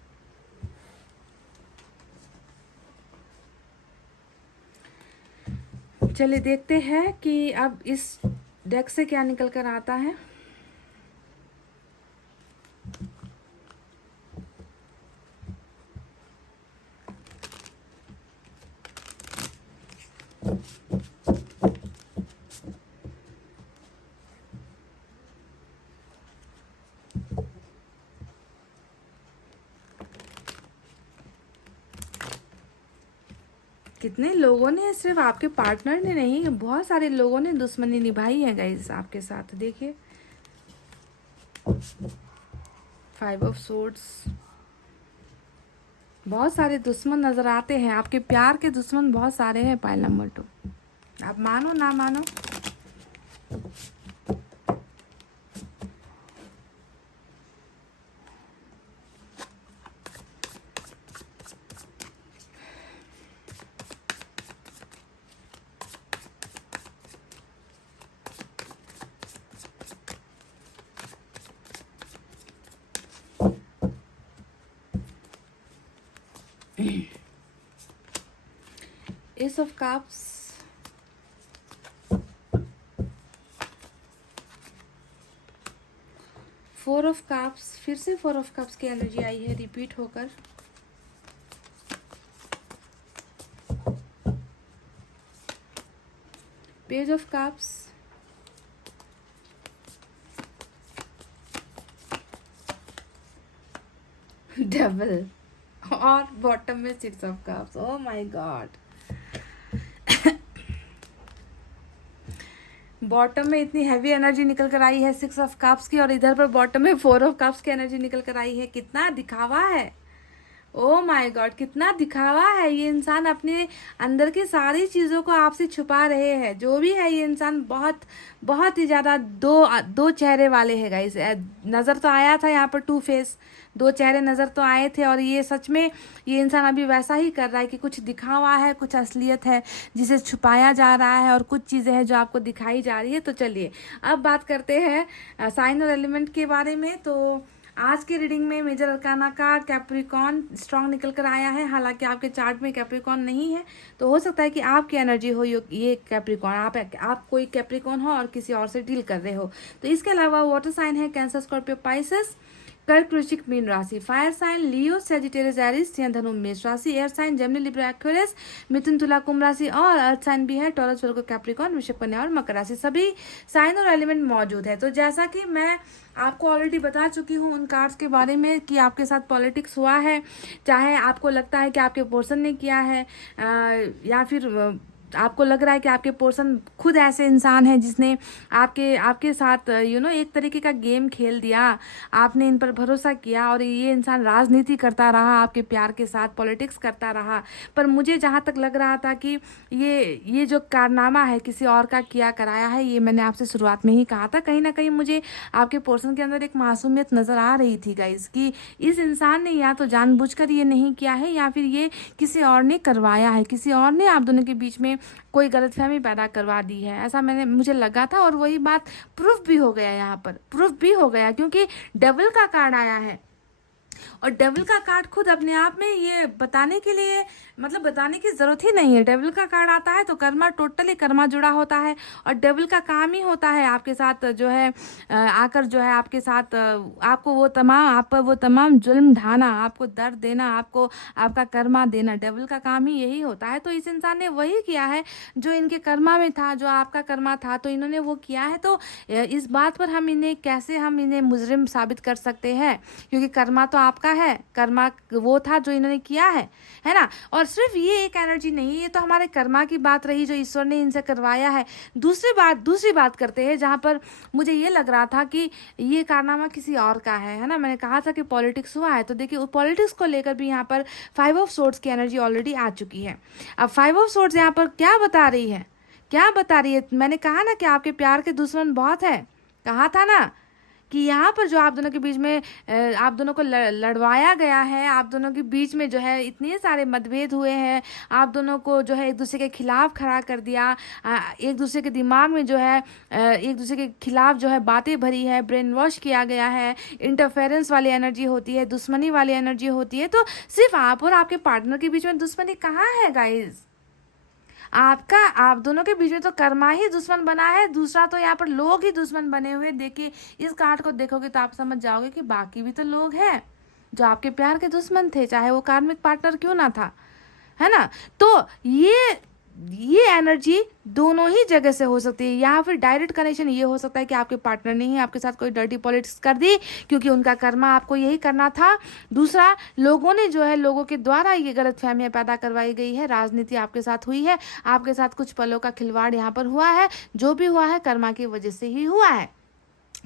चलिए देखते हैं कि अब इस डेक से क्या निकल कर आता है। कितने लोगों ने, सिर्फ आपके पार्टनर ने नहीं, बहुत सारे लोगों ने दुश्मनी निभाई है गाइस आपके साथ। देखिए 5 ऑफ सोर्ड्स, बहुत सारे दुश्मन नज़र आते हैं। आपके प्यार के दुश्मन बहुत सारे हैं। पाइल नंबर 2, आप मानो ना मानो, S of cups, four of cups, फिर से फोर ऑफ कप्स की एनर्जी आई है रिपीट होकर। पेज ऑफ कप्स, डबल, और बॉटम में six of cups. Oh my God, bottom में इतनी हैवी एनर्जी निकल कर आई है सिक्स ऑफ कप्स की, और इधर पर बॉटम में फोर ऑफ कप्स की एनर्जी निकल कर आई है। कितना दिखावा है, ओ माय गॉड, कितना दिखावा है। ये इंसान अपने अंदर की सारी चीज़ों को आपसे छुपा रहे हैं। जो भी है ये इंसान बहुत बहुत ही ज़्यादा दो चेहरे वाले है गाइस। नज़र तो आया था यहाँ पर टू फेस, दो चेहरे नज़र तो आए थे, और ये सच में ये इंसान अभी वैसा ही कर रहा है कि कुछ दिखावा है, कुछ असलियत है जिसे छुपाया जा रहा है, और कुछ चीज़ें हैं जो आपको दिखाई जा रही है। तो चलिए अब बात करते हैं साइन और एलिमेंट के बारे में। तो आज के रीडिंग में मेजर अरकाना का कैप्रिकॉन स्ट्रांग निकल कर आया है। हालांकि आपके चार्ट में कैप्रिकॉन नहीं है, तो हो सकता है कि आपकी एनर्जी हो ये कैप्रिकॉन, आप कोई कैप्रिकॉन हो और किसी और से डील कर रहे हो। तो इसके अलावा वाटर साइन है कैंसर, स्कॉर्पियो, पाइसेस, कर्क, वृश्चिक, मीन राशि। Fire sign Leo, Sagittarius, Aries, सिंह, धनु, मेष राशि। Air sign Gemini, Libra, Aquarius, मिथुन, तुला, कुंभ राशि। और अर्थ साइन भी है टॉरस, वर्गो, कैप्रिकॉन, वृषभ, कन्या और मकर राशि। सभी साइन और एलिमेंट मौजूद है। तो जैसा कि मैं आपको ऑलरेडी बता चुकी हूँ उन कार्ड्स के बारे में कि आपके साथ पॉलिटिक्स हुआ है, चाहे आपको लगता है कि आपके पर्सन ने किया है, या फिर आपको लग रहा है कि आपके पर्सन खुद ऐसे इंसान है जिसने आपके साथ एक तरीके का गेम खेल दिया। आपने इन पर भरोसा किया और ये इंसान राजनीति करता रहा, आपके प्यार के साथ पॉलिटिक्स करता रहा। पर मुझे जहाँ तक लग रहा था कि ये जो कारनामा है किसी और का किया कराया है, ये मैंने आपसे शुरुआत में ही कहा था। कहीं ना कहीं मुझे आपके पर्सन के अंदर एक मासूमियत नज़र आ रही थी गाइस, कि इस इंसान ने या तो जानबूझकर ये नहीं किया है, या फिर ये किसी और ने करवाया है, किसी और ने आप दोनों के बीच में कोई गलतफहमी पैदा करवा दी है। ऐसा मुझे लगा था, और वही बात प्रूफ भी हो गया, यहाँ पर प्रूफ भी हो गया, क्योंकि डेविल का कार्ड आया है। और डेविल का कार्ड खुद अपने आप में ये बताने के लिए, मतलब बताने की जरूरत ही नहीं है। डेविल का कार्ड आता है तो कर्मा, टोटली कर्मा जुड़ा होता है, और डेविल का काम ही होता है आपके साथ जो है आकर जो है आपके साथ आप पर वो तमाम जुल्म ढाना, आपको दर्द देना, आपको आपका कर्मा देना। डेविल का काम ही यही होता है। तो इस इंसान ने वही किया है जो इनके कर्मा में था, जो आपका कर्मा था, तो इन्होंने वो किया है। तो इस बात पर हम इन्हें मुजरिम साबित कर सकते हैं, क्योंकि कर्मा तो आपका है, कर्मा वो था जो इन्होंने किया है ना। और सिर्फ ये एक एनर्जी नहीं, ये तो हमारे कर्मा की बात रही जो ईश्वर ने इनसे करवाया है। दूसरी बात करते हैं, जहाँ पर मुझे ये लग रहा था कि ये कारनामा किसी और का है ना। मैंने कहा था कि पॉलिटिक्स हुआ है, तो देखिए पॉलिटिक्स को लेकर भी यहाँ पर 5 ऑफ सोर्ड्स की एनर्जी ऑलरेडी आ चुकी है। अब 5 ऑफ सोर्ड्स यहाँ पर क्या बता रही है, मैंने कहा ना कि आपके प्यार के दुश्मन बहुत है, कहा था ना कि यहाँ पर जो आप दोनों के बीच में आप दोनों को लड़वाया गया है, आप दोनों के बीच में जो है इतने सारे मतभेद हुए हैं, आप दोनों को जो है एक दूसरे के खिलाफ खड़ा कर दिया, एक दूसरे के दिमाग में जो है एक दूसरे के खिलाफ जो है बातें भरी है, ब्रेन वॉश किया गया है, इंटरफेरेंस वाली एनर्जी होती है, दुश्मनी वाली एनर्जी होती है। तो सिर्फ आप और आपके पार्टनर के बीच में दुश्मनी कहाँ है गाइज? आप दोनों के बीच में तो कर्मा ही दुश्मन बना है, दूसरा तो यहाँ पर लोग ही दुश्मन बने हुए। देखिए इस कार्ड को देखोगे तो आप समझ जाओगे कि बाकी भी तो लोग हैं जो आपके प्यार के दुश्मन थे, चाहे वो कार्मिक पार्टनर क्यों ना था, है ना। तो ये एनर्जी दोनों ही जगह से हो सकती है। या फिर डायरेक्ट कनेक्शन ये हो सकता है कि आपके पार्टनर ने ही आपके साथ कोई डर्टी पॉलिटिक्स कर दी, क्योंकि उनका कर्मा आपको यही करना था। दूसरा, लोगों ने जो है लोगों के द्वारा ये गलतफहमियां पैदा करवाई गई है, राजनीति आपके साथ हुई है, आपके साथ कुछ पलों का खिलवाड़ यहाँ पर हुआ है। जो भी हुआ है कर्मा की वजह से ही हुआ है।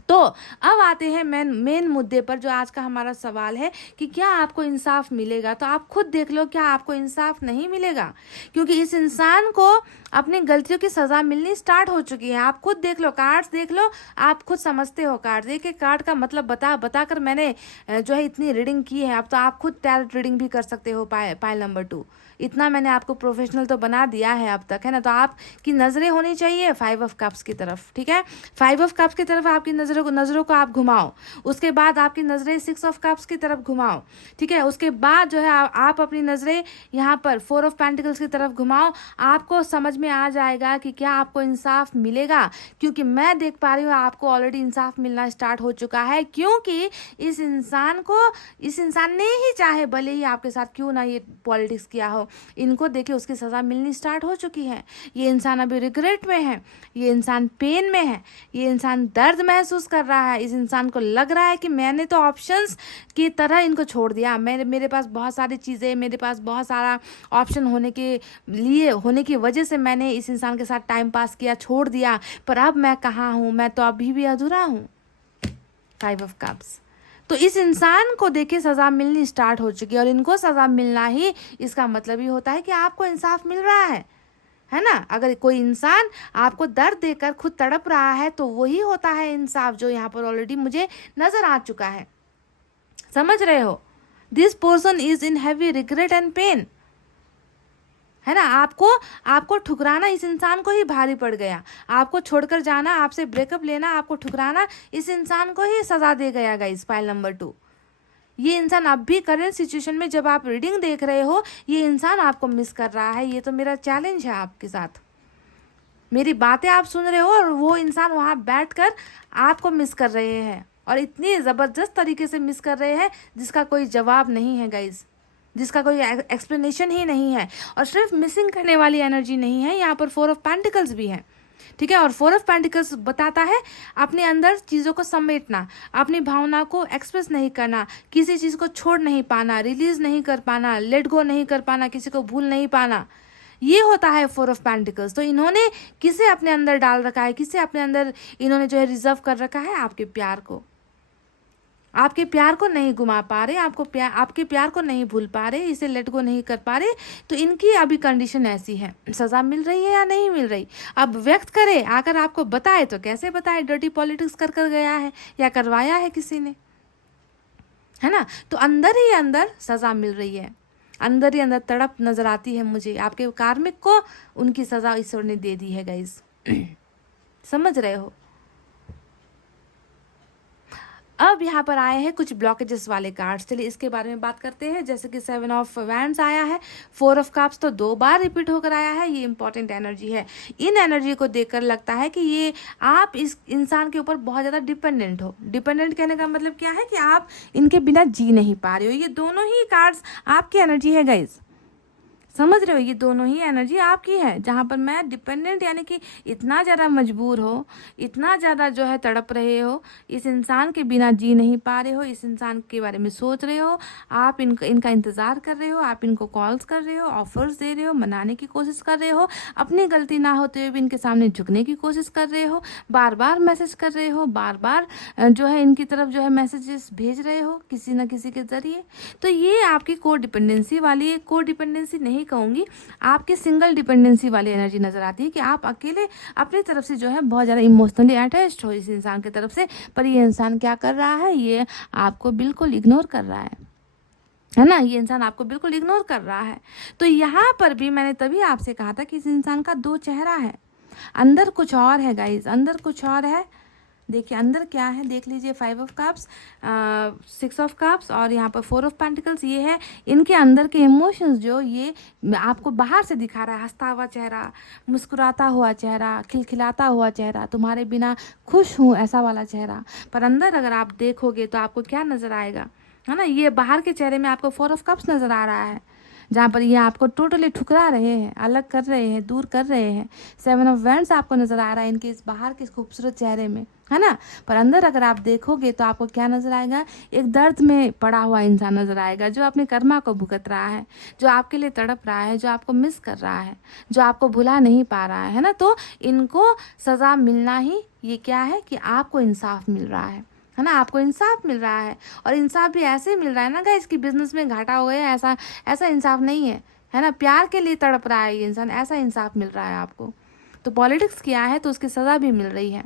तो अब आते हैं मेन मुद्दे पर, जो आज का हमारा सवाल है कि क्या आपको इंसाफ मिलेगा। तो आप खुद देख लो, क्या आपको इंसाफ नहीं मिलेगा? क्योंकि इस इंसान को अपनी गलतियों की सजा मिलनी स्टार्ट हो चुकी है। आप खुद देख लो, कार्ड्स देख लो, आप खुद समझते हो। कार्ड देख के कार्ड का मतलब बताकर मैंने जो है इतनी रीडिंग की है। अब तो आप खुद टैरोट रीडिंग भी कर सकते हो पाइल नंबर 2। इतना मैंने आपको प्रोफेशनल तो बना दिया है अब तक, है ना। तो आपकी नज़रें होनी चाहिए 5 ऑफ कप्स की तरफ, ठीक है। 5 ऑफ कप्स की तरफ आपकी नज़र नज़रों को आप घुमाओ, उसके बाद आपकी नज़रें 6 ऑफ कप्स की तरफ घुमाओ, ठीक है। उसके बाद जो है आप अपनी नज़रें यहाँ पर 4 ऑफ पेंटिकल्स की तरफ घुमाओ। आपको समझ में आ जाएगा कि क्या आपको इंसाफ मिलेगा, क्योंकि मैं देख पा रही हूँ आपको ऑलरेडी इंसाफ मिलना स्टार्ट हो चुका है, क्योंकि इस इंसान ने ही चाहे भले ही आपके साथ क्यों ना ये पॉलिटिक्स किया हो, इनको देखिए उसकी सज़ा मिलनी स्टार्ट हो चुकी है। ये इंसान अभी रिग्रेट में है, ये इंसान पेन में है, ये इंसान दर्द महसूस कर रहा है। इस इंसान को लग रहा है कि मैंने तो ऑप्शंस की तरह इनको छोड़ दिया, मेरे पास बहुत सारी चीज़ें, मेरे पास बहुत सारा ऑप्शन होने की वजह से मैंने इस इंसान के साथ टाइम पास किया, छोड़ दिया, पर अब मैं कहाँ हूँ, मैं तो अभी भी अधूरा हूँ। 5 ऑफ कप्स। तो इस इंसान को देखिए सज़ा मिलनी स्टार्ट हो चुकी है, और इनको सज़ा मिलना ही इसका मतलब ही होता है कि आपको इंसाफ मिल रहा है ना। अगर कोई इंसान आपको दर्द देकर खुद तड़प रहा है तो वही होता है इंसाफ, जो यहाँ पर ऑलरेडी मुझे नज़र आ चुका है। समझ रहे हो? This person is in heavy regret and pain, है ना। आपको ठुकराना इस इंसान को ही भारी पड़ गया, आपको छोड़कर जाना, आपसे ब्रेकअप लेना, आपको ठुकराना इस इंसान को ही सज़ा दे गया गाइस। फाइल नंबर 2, ये इंसान अब भी करेंट सिचुएशन में जब आप रीडिंग देख रहे हो, ये इंसान आपको मिस कर रहा है। ये तो मेरा चैलेंज है आपके साथ, मेरी बातें आप सुन रहे हो और वो इंसान वहाँ बैठकर आपको मिस कर रहे हैं, और इतनी ज़बरदस्त तरीके से मिस कर रहे हैं जिसका कोई जवाब नहीं है गाइज, जिसका कोई एक्सप्लेनेशन ही नहीं है। और सिर्फ मिसिंग करने वाली एनर्जी नहीं है, यहाँ पर 4 ऑफ पेंटिकल्स भी है, ठीक है। और 4 ऑफ पेंटिकल्स बताता है अपने अंदर चीज़ों को समेटना, अपनी भावना को एक्सप्रेस नहीं करना, किसी चीज़ को छोड़ नहीं पाना, रिलीज नहीं कर पाना, लेट गो नहीं कर पाना, किसी को भूल नहीं पाना, ये होता है 4 ऑफ पेंटिकल्स। तो इन्होंने किसे अपने अंदर डाल रखा है, किसे अपने अंदर इन्होंने जो है रिजर्व कर रखा है, आपके प्यार को। आपके प्यार को नहीं घुमा पा रहे, आपके प्यार को नहीं भूल पा रहे, इसे लेट गो नहीं कर पा रहे। तो इनकी अभी कंडीशन ऐसी है, सज़ा मिल रही है या नहीं मिल रही, अब व्यक्त करे, आकर आपको बताए तो कैसे बताए, डर्टी पॉलिटिक्स कर गया है या करवाया है किसी ने, है ना। तो अंदर ही अंदर सज़ा मिल रही है, अंदर ही अंदर तड़प नज़र आती है मुझे, आपके कार्मिक को उनकी सज़ा ईश्वर ने दे दी है गाइस। समझ रहे हो? अब यहाँ पर आए हैं कुछ ब्लॉकेजेस वाले कार्ड्स, चलिए इसके बारे में बात करते हैं। जैसे कि 7 ऑफ वैंड्स आया है, 4 ऑफ कप्स तो 2 बार रिपीट होकर आया है, ये इंपॉर्टेंट एनर्जी है। इन एनर्जी को देखकर लगता है कि ये आप इस इंसान के ऊपर बहुत ज़्यादा डिपेंडेंट हो। डिपेंडेंट कहने का मतलब क्या है कि आप इनके बिना जी नहीं पा रहे हो। ये दोनों ही कार्ड्स आपकी एनर्जी है गाइज, समझ रहे हो? ये दोनों ही एनर्जी आपकी है, जहाँ पर मैं डिपेंडेंट यानी कि इतना ज़्यादा मजबूर हो, इतना ज़्यादा जो है तड़प रहे हो, इस इंसान के बिना जी नहीं पा रहे हो, इस इंसान के बारे में सोच रहे हो, आप इनका इंतज़ार कर रहे हो, आप इनको कॉल्स कर रहे हो, ऑफर्स दे रहे हो, मनाने की कोशिश कर रहे हो, अपनी गलती ना होते हुए भी इनके सामने झुकने की कोशिश कर रहे हो, बार बार मैसेज कर रहे हो, बार बार जो है इनकी तरफ जो है मैसेजेस भेज रहे हो किसी न किसी के ज़रिए। तो ये आपकी को डिपेंडेंसी वाली, को डिपेंडेंसी नहीं कहूँगी, आपकी सिंगल डिपेंडेंसी वाली एनर्जी नज़र आती है कि आप अकेले अपनी तरफ से जो है बहुत ज़्यादा इमोशनली अटैच्ड हो इस इंसान की तरफ से, पर ये इंसान क्या कर रहा है, ये आपको बिल्कुल इग्नोर कर रहा है ना। ये इंसान आपको बिल्कुल इग्नोर कर रहा है। तो यहाँ पर भी मैंने तभी आपसे कहा था कि इस इंसान का 2 चेहरा है, अंदर कुछ और है गाइज, अंदर कुछ और है। देखिए अंदर क्या है, देख लीजिए। 5 ऑफ कप्स, 6 ऑफ कप्स और यहाँ पर 4 ऑफ पेंटिकल्स, ये है इनके अंदर के इमोशंस जो ये आपको बाहर से दिखा रहा है। हंसता हुआ चेहरा, मुस्कुराता हुआ चेहरा, खिलखिलाता हुआ चेहरा, तुम्हारे बिना खुश हूँ ऐसा वाला चेहरा, पर अंदर अगर आप देखोगे तो आपको क्या नज़र आएगा, है ना। ये बाहर के चेहरे में आपको 4 ऑफ कप्स नज़र आ रहा है, जहाँ पर ये आपको टोटली ठुकरा रहे हैं, अलग कर रहे हैं, दूर कर रहे हैं। 7 ऑफ वैंड्स आपको नज़र आ रहा है इनके इस बाहर के खूबसूरत चेहरे में, है ना। पर अंदर अगर आप देखोगे तो आपको क्या नज़र आएगा, एक दर्द में पड़ा हुआ इंसान नज़र आएगा, जो अपने कर्मा को भुगत रहा है, जो आपके लिए तड़प रहा है, जो आपको मिस कर रहा है, जो आपको भुला नहीं पा रहा है ना। तो इनको सज़ा मिलना ही ये क्या है कि आपको इंसाफ मिल रहा है ना, आपको इंसाफ मिल रहा है। और इंसाफ भी ऐसे मिल रहा है ना गाइस कि बिजनेस में घाटा हो गया, ऐसा इंसाफ नहीं है ना। प्यार के लिए तड़प रहा है ये इंसान, ऐसा इंसाफ मिल रहा है आपको। तो पॉलिटिक्स किया है तो उसकी सज़ा भी मिल रही है।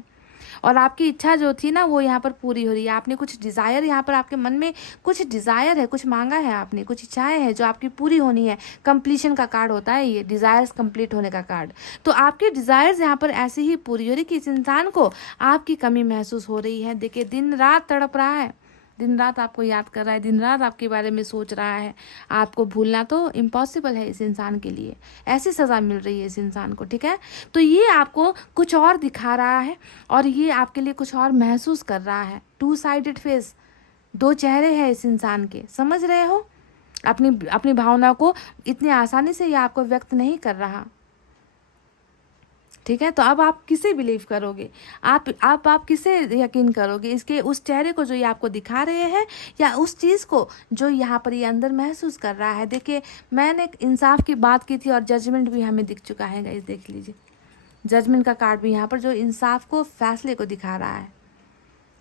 और आपकी इच्छा जो थी ना वो यहाँ पर पूरी हो रही है। आपने कुछ डिज़ायर, यहाँ पर आपके मन में कुछ डिज़ायर है, कुछ मांगा है आपने, कुछ इच्छाएं हैं जो आपकी पूरी होनी है। कंप्लीशन का कार्ड होता है ये, डिज़ायर्स कंप्लीट होने का कार्ड। तो आपके डिज़ायर्स यहाँ पर ऐसे ही पूरी हो रही कि इस इंसान को आपकी कमी महसूस हो रही है। देखिए दिन रात तड़प रहा है, दिन रात आपको याद कर रहा है, दिन रात आपके बारे में सोच रहा है। आपको भूलना तो इम्पॉसिबल है इस इंसान के लिए, ऐसी सज़ा मिल रही है इस इंसान को, ठीक है। तो ये आपको कुछ और दिखा रहा है और ये आपके लिए कुछ और महसूस कर रहा है। 2 साइडेड फेस, 2 चेहरे हैं इस इंसान के, समझ रहे हो। अपनी अपनी भावना को इतनी आसानी से ये आपको व्यक्त नहीं कर रहा, ठीक है। तो अब आप किसे बिलीव करोगे, आप किसे यकीन करोगे, इसके उस चेहरे को जो ये आपको दिखा रहे हैं या उस चीज़ को जो यहाँ पर ये अंदर महसूस कर रहा है। देखिए मैंने इंसाफ की बात की थी और जजमेंट भी हमें दिख चुका है गाइस, देख लीजिए जजमेंट का कार्ड भी यहाँ पर जो इंसाफ को, फैसले को दिखा रहा है,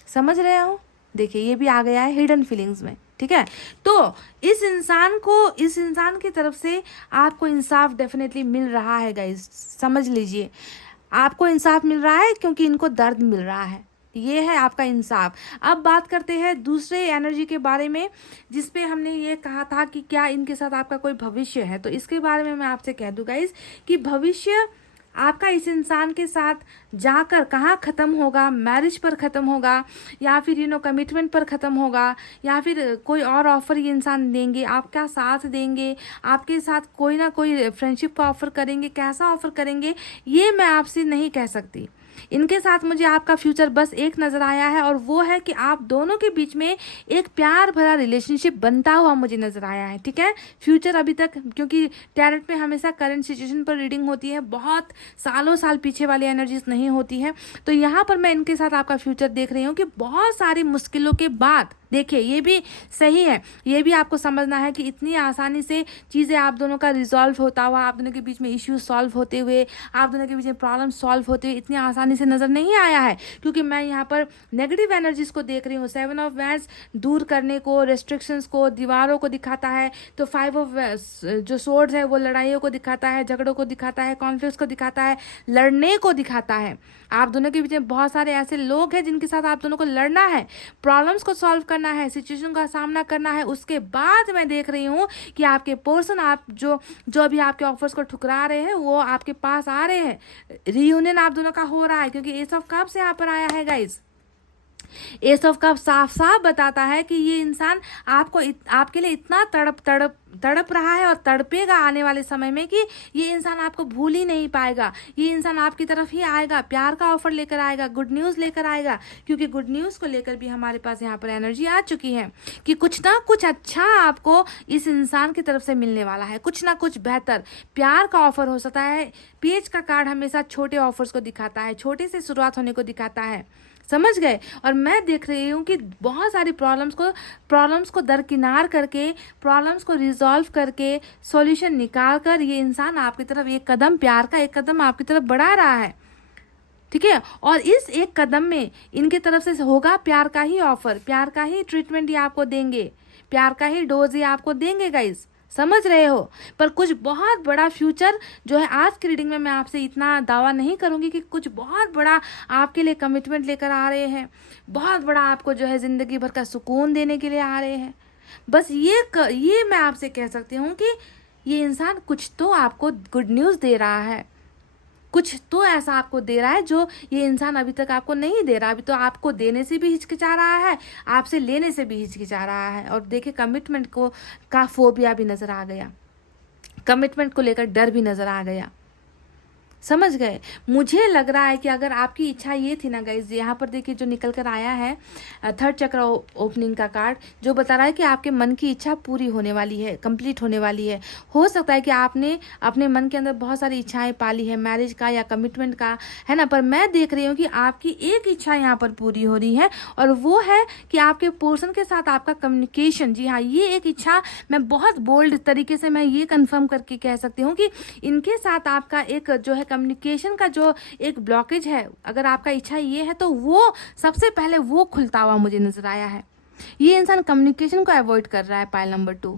समझ रहे हो। देखिए ये भी आ गया है हिडन फीलिंग्स में, ठीक है। तो इस इंसान की तरफ से आपको इंसाफ डेफिनेटली मिल रहा है गाइस, समझ लीजिए आपको इंसाफ मिल रहा है क्योंकि इनको दर्द मिल रहा है। ये है आपका इंसाफ। अब बात करते हैं दूसरे एनर्जी के बारे में, जिसपे हमने ये कहा था कि क्या इनके साथ आपका कोई भविष्य है। तो इसके बारे में मैं आपसे कह दूँ गाइस कि भविष्य आपका इस इंसान के साथ जाकर कहाँ ख़त्म होगा, मैरिज पर ख़त्म होगा या फिर कमिटमेंट पर ख़त्म होगा या फिर कोई और ऑफ़र ये इंसान देंगे, आपका साथ देंगे, आपके साथ कोई ना कोई फ्रेंडशिप का ऑफ़र करेंगे। कैसा ऑफ़र करेंगे ये मैं आपसे नहीं कह सकती। इनके साथ मुझे आपका फ्यूचर बस एक नज़र आया है और वो है कि आप दोनों के बीच में एक प्यार भरा रिलेशनशिप बनता हुआ मुझे नज़र आया है, ठीक है। फ्यूचर अभी तक, क्योंकि टैरेट में हमेशा करंट सिचुएशन पर रीडिंग होती है, बहुत सालों साल पीछे वाली एनर्जीज नहीं होती है। तो यहाँ पर मैं इनके साथ आपका फ्यूचर देख रही हूँ कि बहुत सारी मुश्किलों के बाद, देखिए ये भी सही है, ये भी आपको समझना है कि इतनी आसानी से चीज़ें आप दोनों का रिजॉल्व होता हुआ, आप दोनों के बीच में इश्यूज सॉल्व होते हुए, आप दोनों के बीच में प्रॉब्लम सॉल्व होते हुए इतनी आसानी से नज़र नहीं आया है। क्योंकि मैं यहाँ पर नेगेटिव एनर्जीज को देख रही हूँ। 7 ऑफ वैंड्स दूर करने को, रेस्ट्रिक्शंस को, दीवारों को दिखाता है। तो 5 ऑफ जो सोर्ड्स है वो लड़ाइयों को दिखाता है, झगड़ों को दिखाता है, कॉन्फ्लिक्ट्स को दिखाता है, लड़ने को दिखाता है। आप दोनों के बीच में बहुत सारे ऐसे लोग हैं जिनके साथ आप दोनों को लड़ना है, प्रॉब्लम्स को सॉल्व करना है, सिचुएशन का सामना करना है। उसके बाद मैं देख रही हूँ कि आपके पर्सन, आप जो भी आपके ऑफर्स को ठुकरा रहे हैं वो आपके पास आ रहे हैं। रियूनियन आप दोनों का हो रहा है क्योंकि एस ऑफ कप्स यहाँ पर आया है गाइज। एस ऑफ कप साफ साफ बताता है कि ये इंसान आपके लिए इतना तड़प रहा है और तड़पेगा आने वाले समय में कि ये इंसान आपको भूल ही नहीं पाएगा। ये इंसान आपकी तरफ ही आएगा, प्यार का ऑफर लेकर आएगा, गुड न्यूज़ लेकर आएगा। क्योंकि गुड न्यूज़ को लेकर भी हमारे पास यहाँ पर एनर्जी आ चुकी है कि कुछ ना कुछ अच्छा आपको इस इंसान की तरफ से मिलने वाला है, कुछ ना कुछ बेहतर प्यार का ऑफर हो सकता है। पेज का कार्ड हमेशा छोटे ऑफर्स को दिखाता है, छोटे से शुरुआत होने को दिखाता है, समझ गए। और मैं देख रही हूँ कि बहुत सारी प्रॉब्लम्स को दरकिनार करके, प्रॉब्लम्स को रिजॉल्व करके, सॉल्यूशन निकाल कर ये इंसान आपकी तरफ एक कदम, प्यार का एक कदम आपकी तरफ बढ़ा रहा है, ठीक है। और इस एक कदम में इनके तरफ से होगा प्यार का ही ऑफर, प्यार का ही ट्रीटमेंट ये आपको देंगे, प्यार का ही डोज ये आपको देंगे गाइस, समझ रहे हो। पर कुछ बहुत बड़ा फ्यूचर जो है, आज की रीडिंग में मैं आपसे इतना दावा नहीं करूंगी कि कुछ बहुत बड़ा आपके लिए कमिटमेंट लेकर आ रहे हैं, बहुत बड़ा आपको जो है ज़िंदगी भर का सुकून देने के लिए आ रहे हैं। बस ये मैं आपसे कह सकती हूँ कि ये इंसान कुछ तो आपको गुड न्यूज़ दे रहा है, कुछ तो ऐसा आपको दे रहा है जो ये इंसान अभी तक आपको नहीं दे रहा। अभी तो आपको देने से भी हिचकिचा रहा है, आपसे लेने से भी हिचकिचा रहा है। और देखिए कमिटमेंट का फोबिया भी नज़र आ गया, कमिटमेंट को लेकर डर भी नज़र आ गया, समझ गए। मुझे लग रहा है कि अगर आपकी इच्छा ये थी ना गाइज, यहाँ पर देखिए जो निकल कर आया है थर्ड चक्र ओपनिंग का कार्ड, जो बता रहा है कि आपके मन की इच्छा पूरी होने वाली है, कंप्लीट होने वाली है। हो सकता है कि आपने अपने मन के अंदर बहुत सारी इच्छाएं पाली है, मैरिज का या कमिटमेंट का, है ना। पर मैं देख रही हूँ कि आपकी एक इच्छा यहाँ पर पूरी हो रही है और वो है कि आपके पर्सन के साथ आपका कम्युनिकेशन। जी हाँ, ये एक इच्छा मैं बहुत बोल्ड तरीके से मैं ये कन्फर्म करके कह सकती हूँ कि इनके साथ आपका एक जो है कम्युनिकेशन का जो एक ब्लॉकेज है, अगर आपका इच्छा ये है तो वो सबसे पहले वो खुलता हुआ मुझे नजर आया है। ये इंसान कम्युनिकेशन को अवॉइड कर रहा है, पाइल नंबर 2।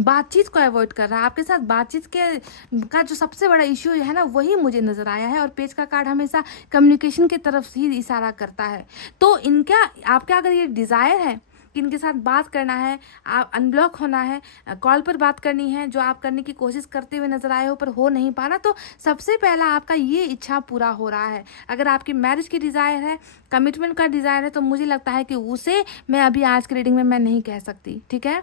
बातचीत को अवॉइड कर रहा है, आपके साथ बातचीत के का जो सबसे बड़ा इश्यू है ना वही मुझे नज़र आया है। और पेज का कार्ड हमेशा कम्युनिकेशन की तरफ ही इशारा करता है। तो इनका आपका अगर ये डिज़ायर है कि इनके साथ बात करना है, आप अनब्लॉक होना है, कॉल पर बात करनी है, जो आप करने की कोशिश करते हुए नजर आए हो पर हो नहीं पा रहा, तो सबसे पहला आपका ये इच्छा पूरा हो रहा है। अगर आपकी मैरिज की डिज़ायर है, कमिटमेंट का डिज़ायर है, तो मुझे लगता है कि उसे मैं अभी आज की रीडिंग में मैं नहीं कह सकती, ठीक है।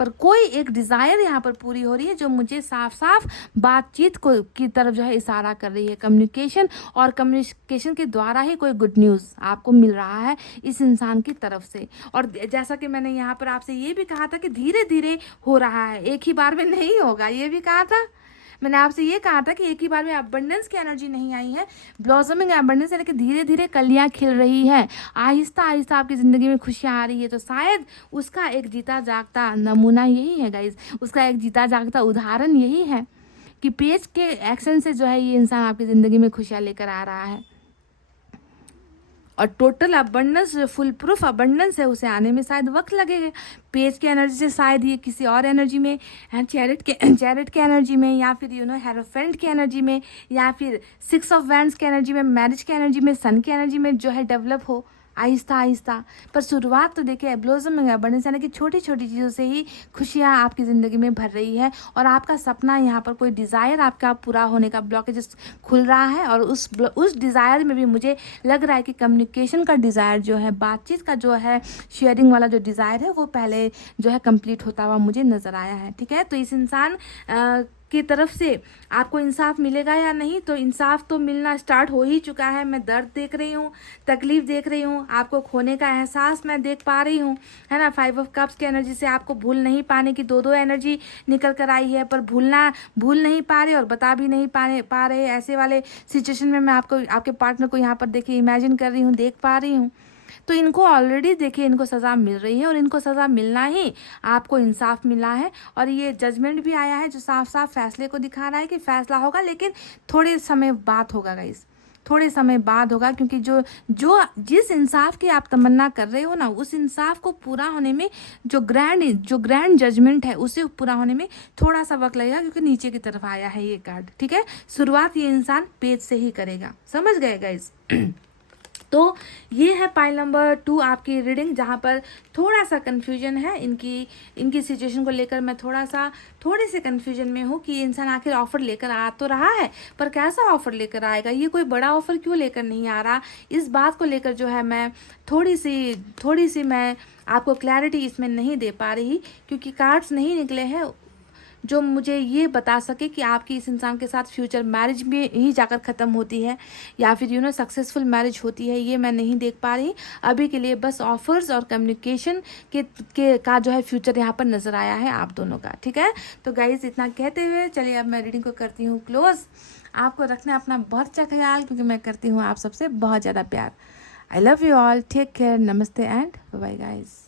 पर कोई एक डिज़ायर यहाँ पर पूरी हो रही है जो मुझे साफ साफ बातचीत को की तरफ जो है इशारा कर रही है। कम्युनिकेशन, और कम्युनिकेशन के द्वारा ही कोई गुड न्यूज़ आपको मिल रहा है इस इंसान की तरफ से। और जैसा कि मैंने यहाँ पर आपसे ये भी कहा था कि धीरे धीरे हो रहा है, एक ही बार में नहीं होगा, ये भी कहा था मैंने आपसे। ये कहा था कि एक ही बार में अबंडेंस की एनर्जी नहीं आई है, ब्लॉसमिंग अबंडेंस यानी कि धीरे धीरे कलियां खिल रही है, आहिस्ता आहिस्ता आपकी ज़िंदगी में खुशियां आ रही है। तो शायद उसका एक जीता जागता नमूना यही है गाइज, उसका एक जीता जागता उदाहरण यही है कि पेज के एक्शन से जो है ये इंसान आपकी ज़िंदगी में खुशियाँ लेकर आ रहा है। और total abundance, full proof abundance है, उसे आने में शायद वक्त लगेगा। पेज की एनर्जी से शायद ये किसी और एनर्जी में, चैरिट के एनर्जी में, या फिर हेरोफेंट की एनर्जी में, या फिर 6 ऑफ वैंड्स की एनर्जी में, मैरिज की एनर्जी में, सन की एनर्जी में जो है डेवलप हो आहिस्ता आहिस्ता। पर शुरुआत तो देखिए ब्लॉसमिंग अबंडेंस यानी कि छोटी छोटी चीज़ों से ही खुशियाँ आपकी ज़िंदगी में भर रही है। और आपका सपना यहाँ पर कोई डिज़ायर आपका पूरा होने का ब्लॉकेज खुल रहा है। और उस डिज़ायर में भी मुझे लग रहा है कि कम्युनिकेशन का डिज़ायर जो है, बातचीत का जो है, शेयरिंग वाला जो डिज़ायर है वो पहले जो है कंप्लीट होता हुआ मुझे नज़र आया है, ठीक है। तो इस इंसान की तरफ से आपको इंसाफ मिलेगा या नहीं, तो इंसाफ तो मिलना स्टार्ट हो ही चुका है। मैं दर्द देख रही हूँ, तकलीफ देख रही हूँ, आपको खोने का एहसास मैं देख पा रही हूँ, है ना। 5 ऑफ कप्स की एनर्जी से आपको भूल नहीं पाने की दो एनर्जी निकल कर आई है, पर भूल नहीं पा रहे और बता भी नहीं पा रहे। ऐसे वाले सिचुएशन में मैं आपको, आपके पार्टनर को यहाँ पर देखिए इमेजिन कर रही हूँ, देख पा रही हूँ। तो इनको ऑलरेडी देखिए इनको सज़ा मिल रही है, और इनको सज़ा मिलना ही आपको इंसाफ मिला है। और ये जजमेंट भी आया है जो साफ साफ फैसले को दिखा रहा है कि फैसला होगा, लेकिन थोड़े समय बाद होगा गाइस, थोड़े समय बाद होगा। क्योंकि जिस इंसाफ की आप तमन्ना कर रहे हो ना, उस इंसाफ को पूरा होने में जो ग्रैंड जजमेंट है उसे पूरा होने में थोड़ा सा वक्त लगेगा, क्योंकि नीचे की तरफ आया है ये कार्ड, ठीक है। शुरुआत ये इंसान पेज से ही करेगा, समझ गए गाइस। तो ये है पाइल नंबर 2 आपकी रीडिंग, जहाँ पर थोड़ा सा कन्फ्यूजन है इनकी सिचुएशन को लेकर। मैं थोड़े से कन्फ्यूजन में हूँ कि इंसान आखिर ऑफर लेकर आ तो रहा है, पर कैसा ऑफर लेकर आएगा, ये कोई बड़ा ऑफर क्यों लेकर नहीं आ रहा, इस बात को लेकर जो है मैं थोड़ी सी मैं आपको क्लैरिटी इसमें नहीं दे पा रही, क्योंकि कार्ड्स नहीं निकले हैं जो मुझे ये बता सके कि आपकी इस इंसान के साथ फ्यूचर मैरिज में ही जाकर ख़त्म होती है या फिर सक्सेसफुल मैरिज होती है, ये मैं नहीं देख पा रही अभी के लिए। बस ऑफर्स और कम्युनिकेशन के का जो है फ्यूचर यहाँ पर नज़र आया है आप दोनों का, ठीक है। तो गाइज इतना कहते हुए चलिए अब मैं रीडिंग को करती हूँ क्लोज। आपको रखना अपना बहुत अच्छा ख्याल, क्योंकि मैं करती हूँ आप सबसे बहुत ज़्यादा प्यार। I love you all, take care, नमस्ते एंड बाय गाइज।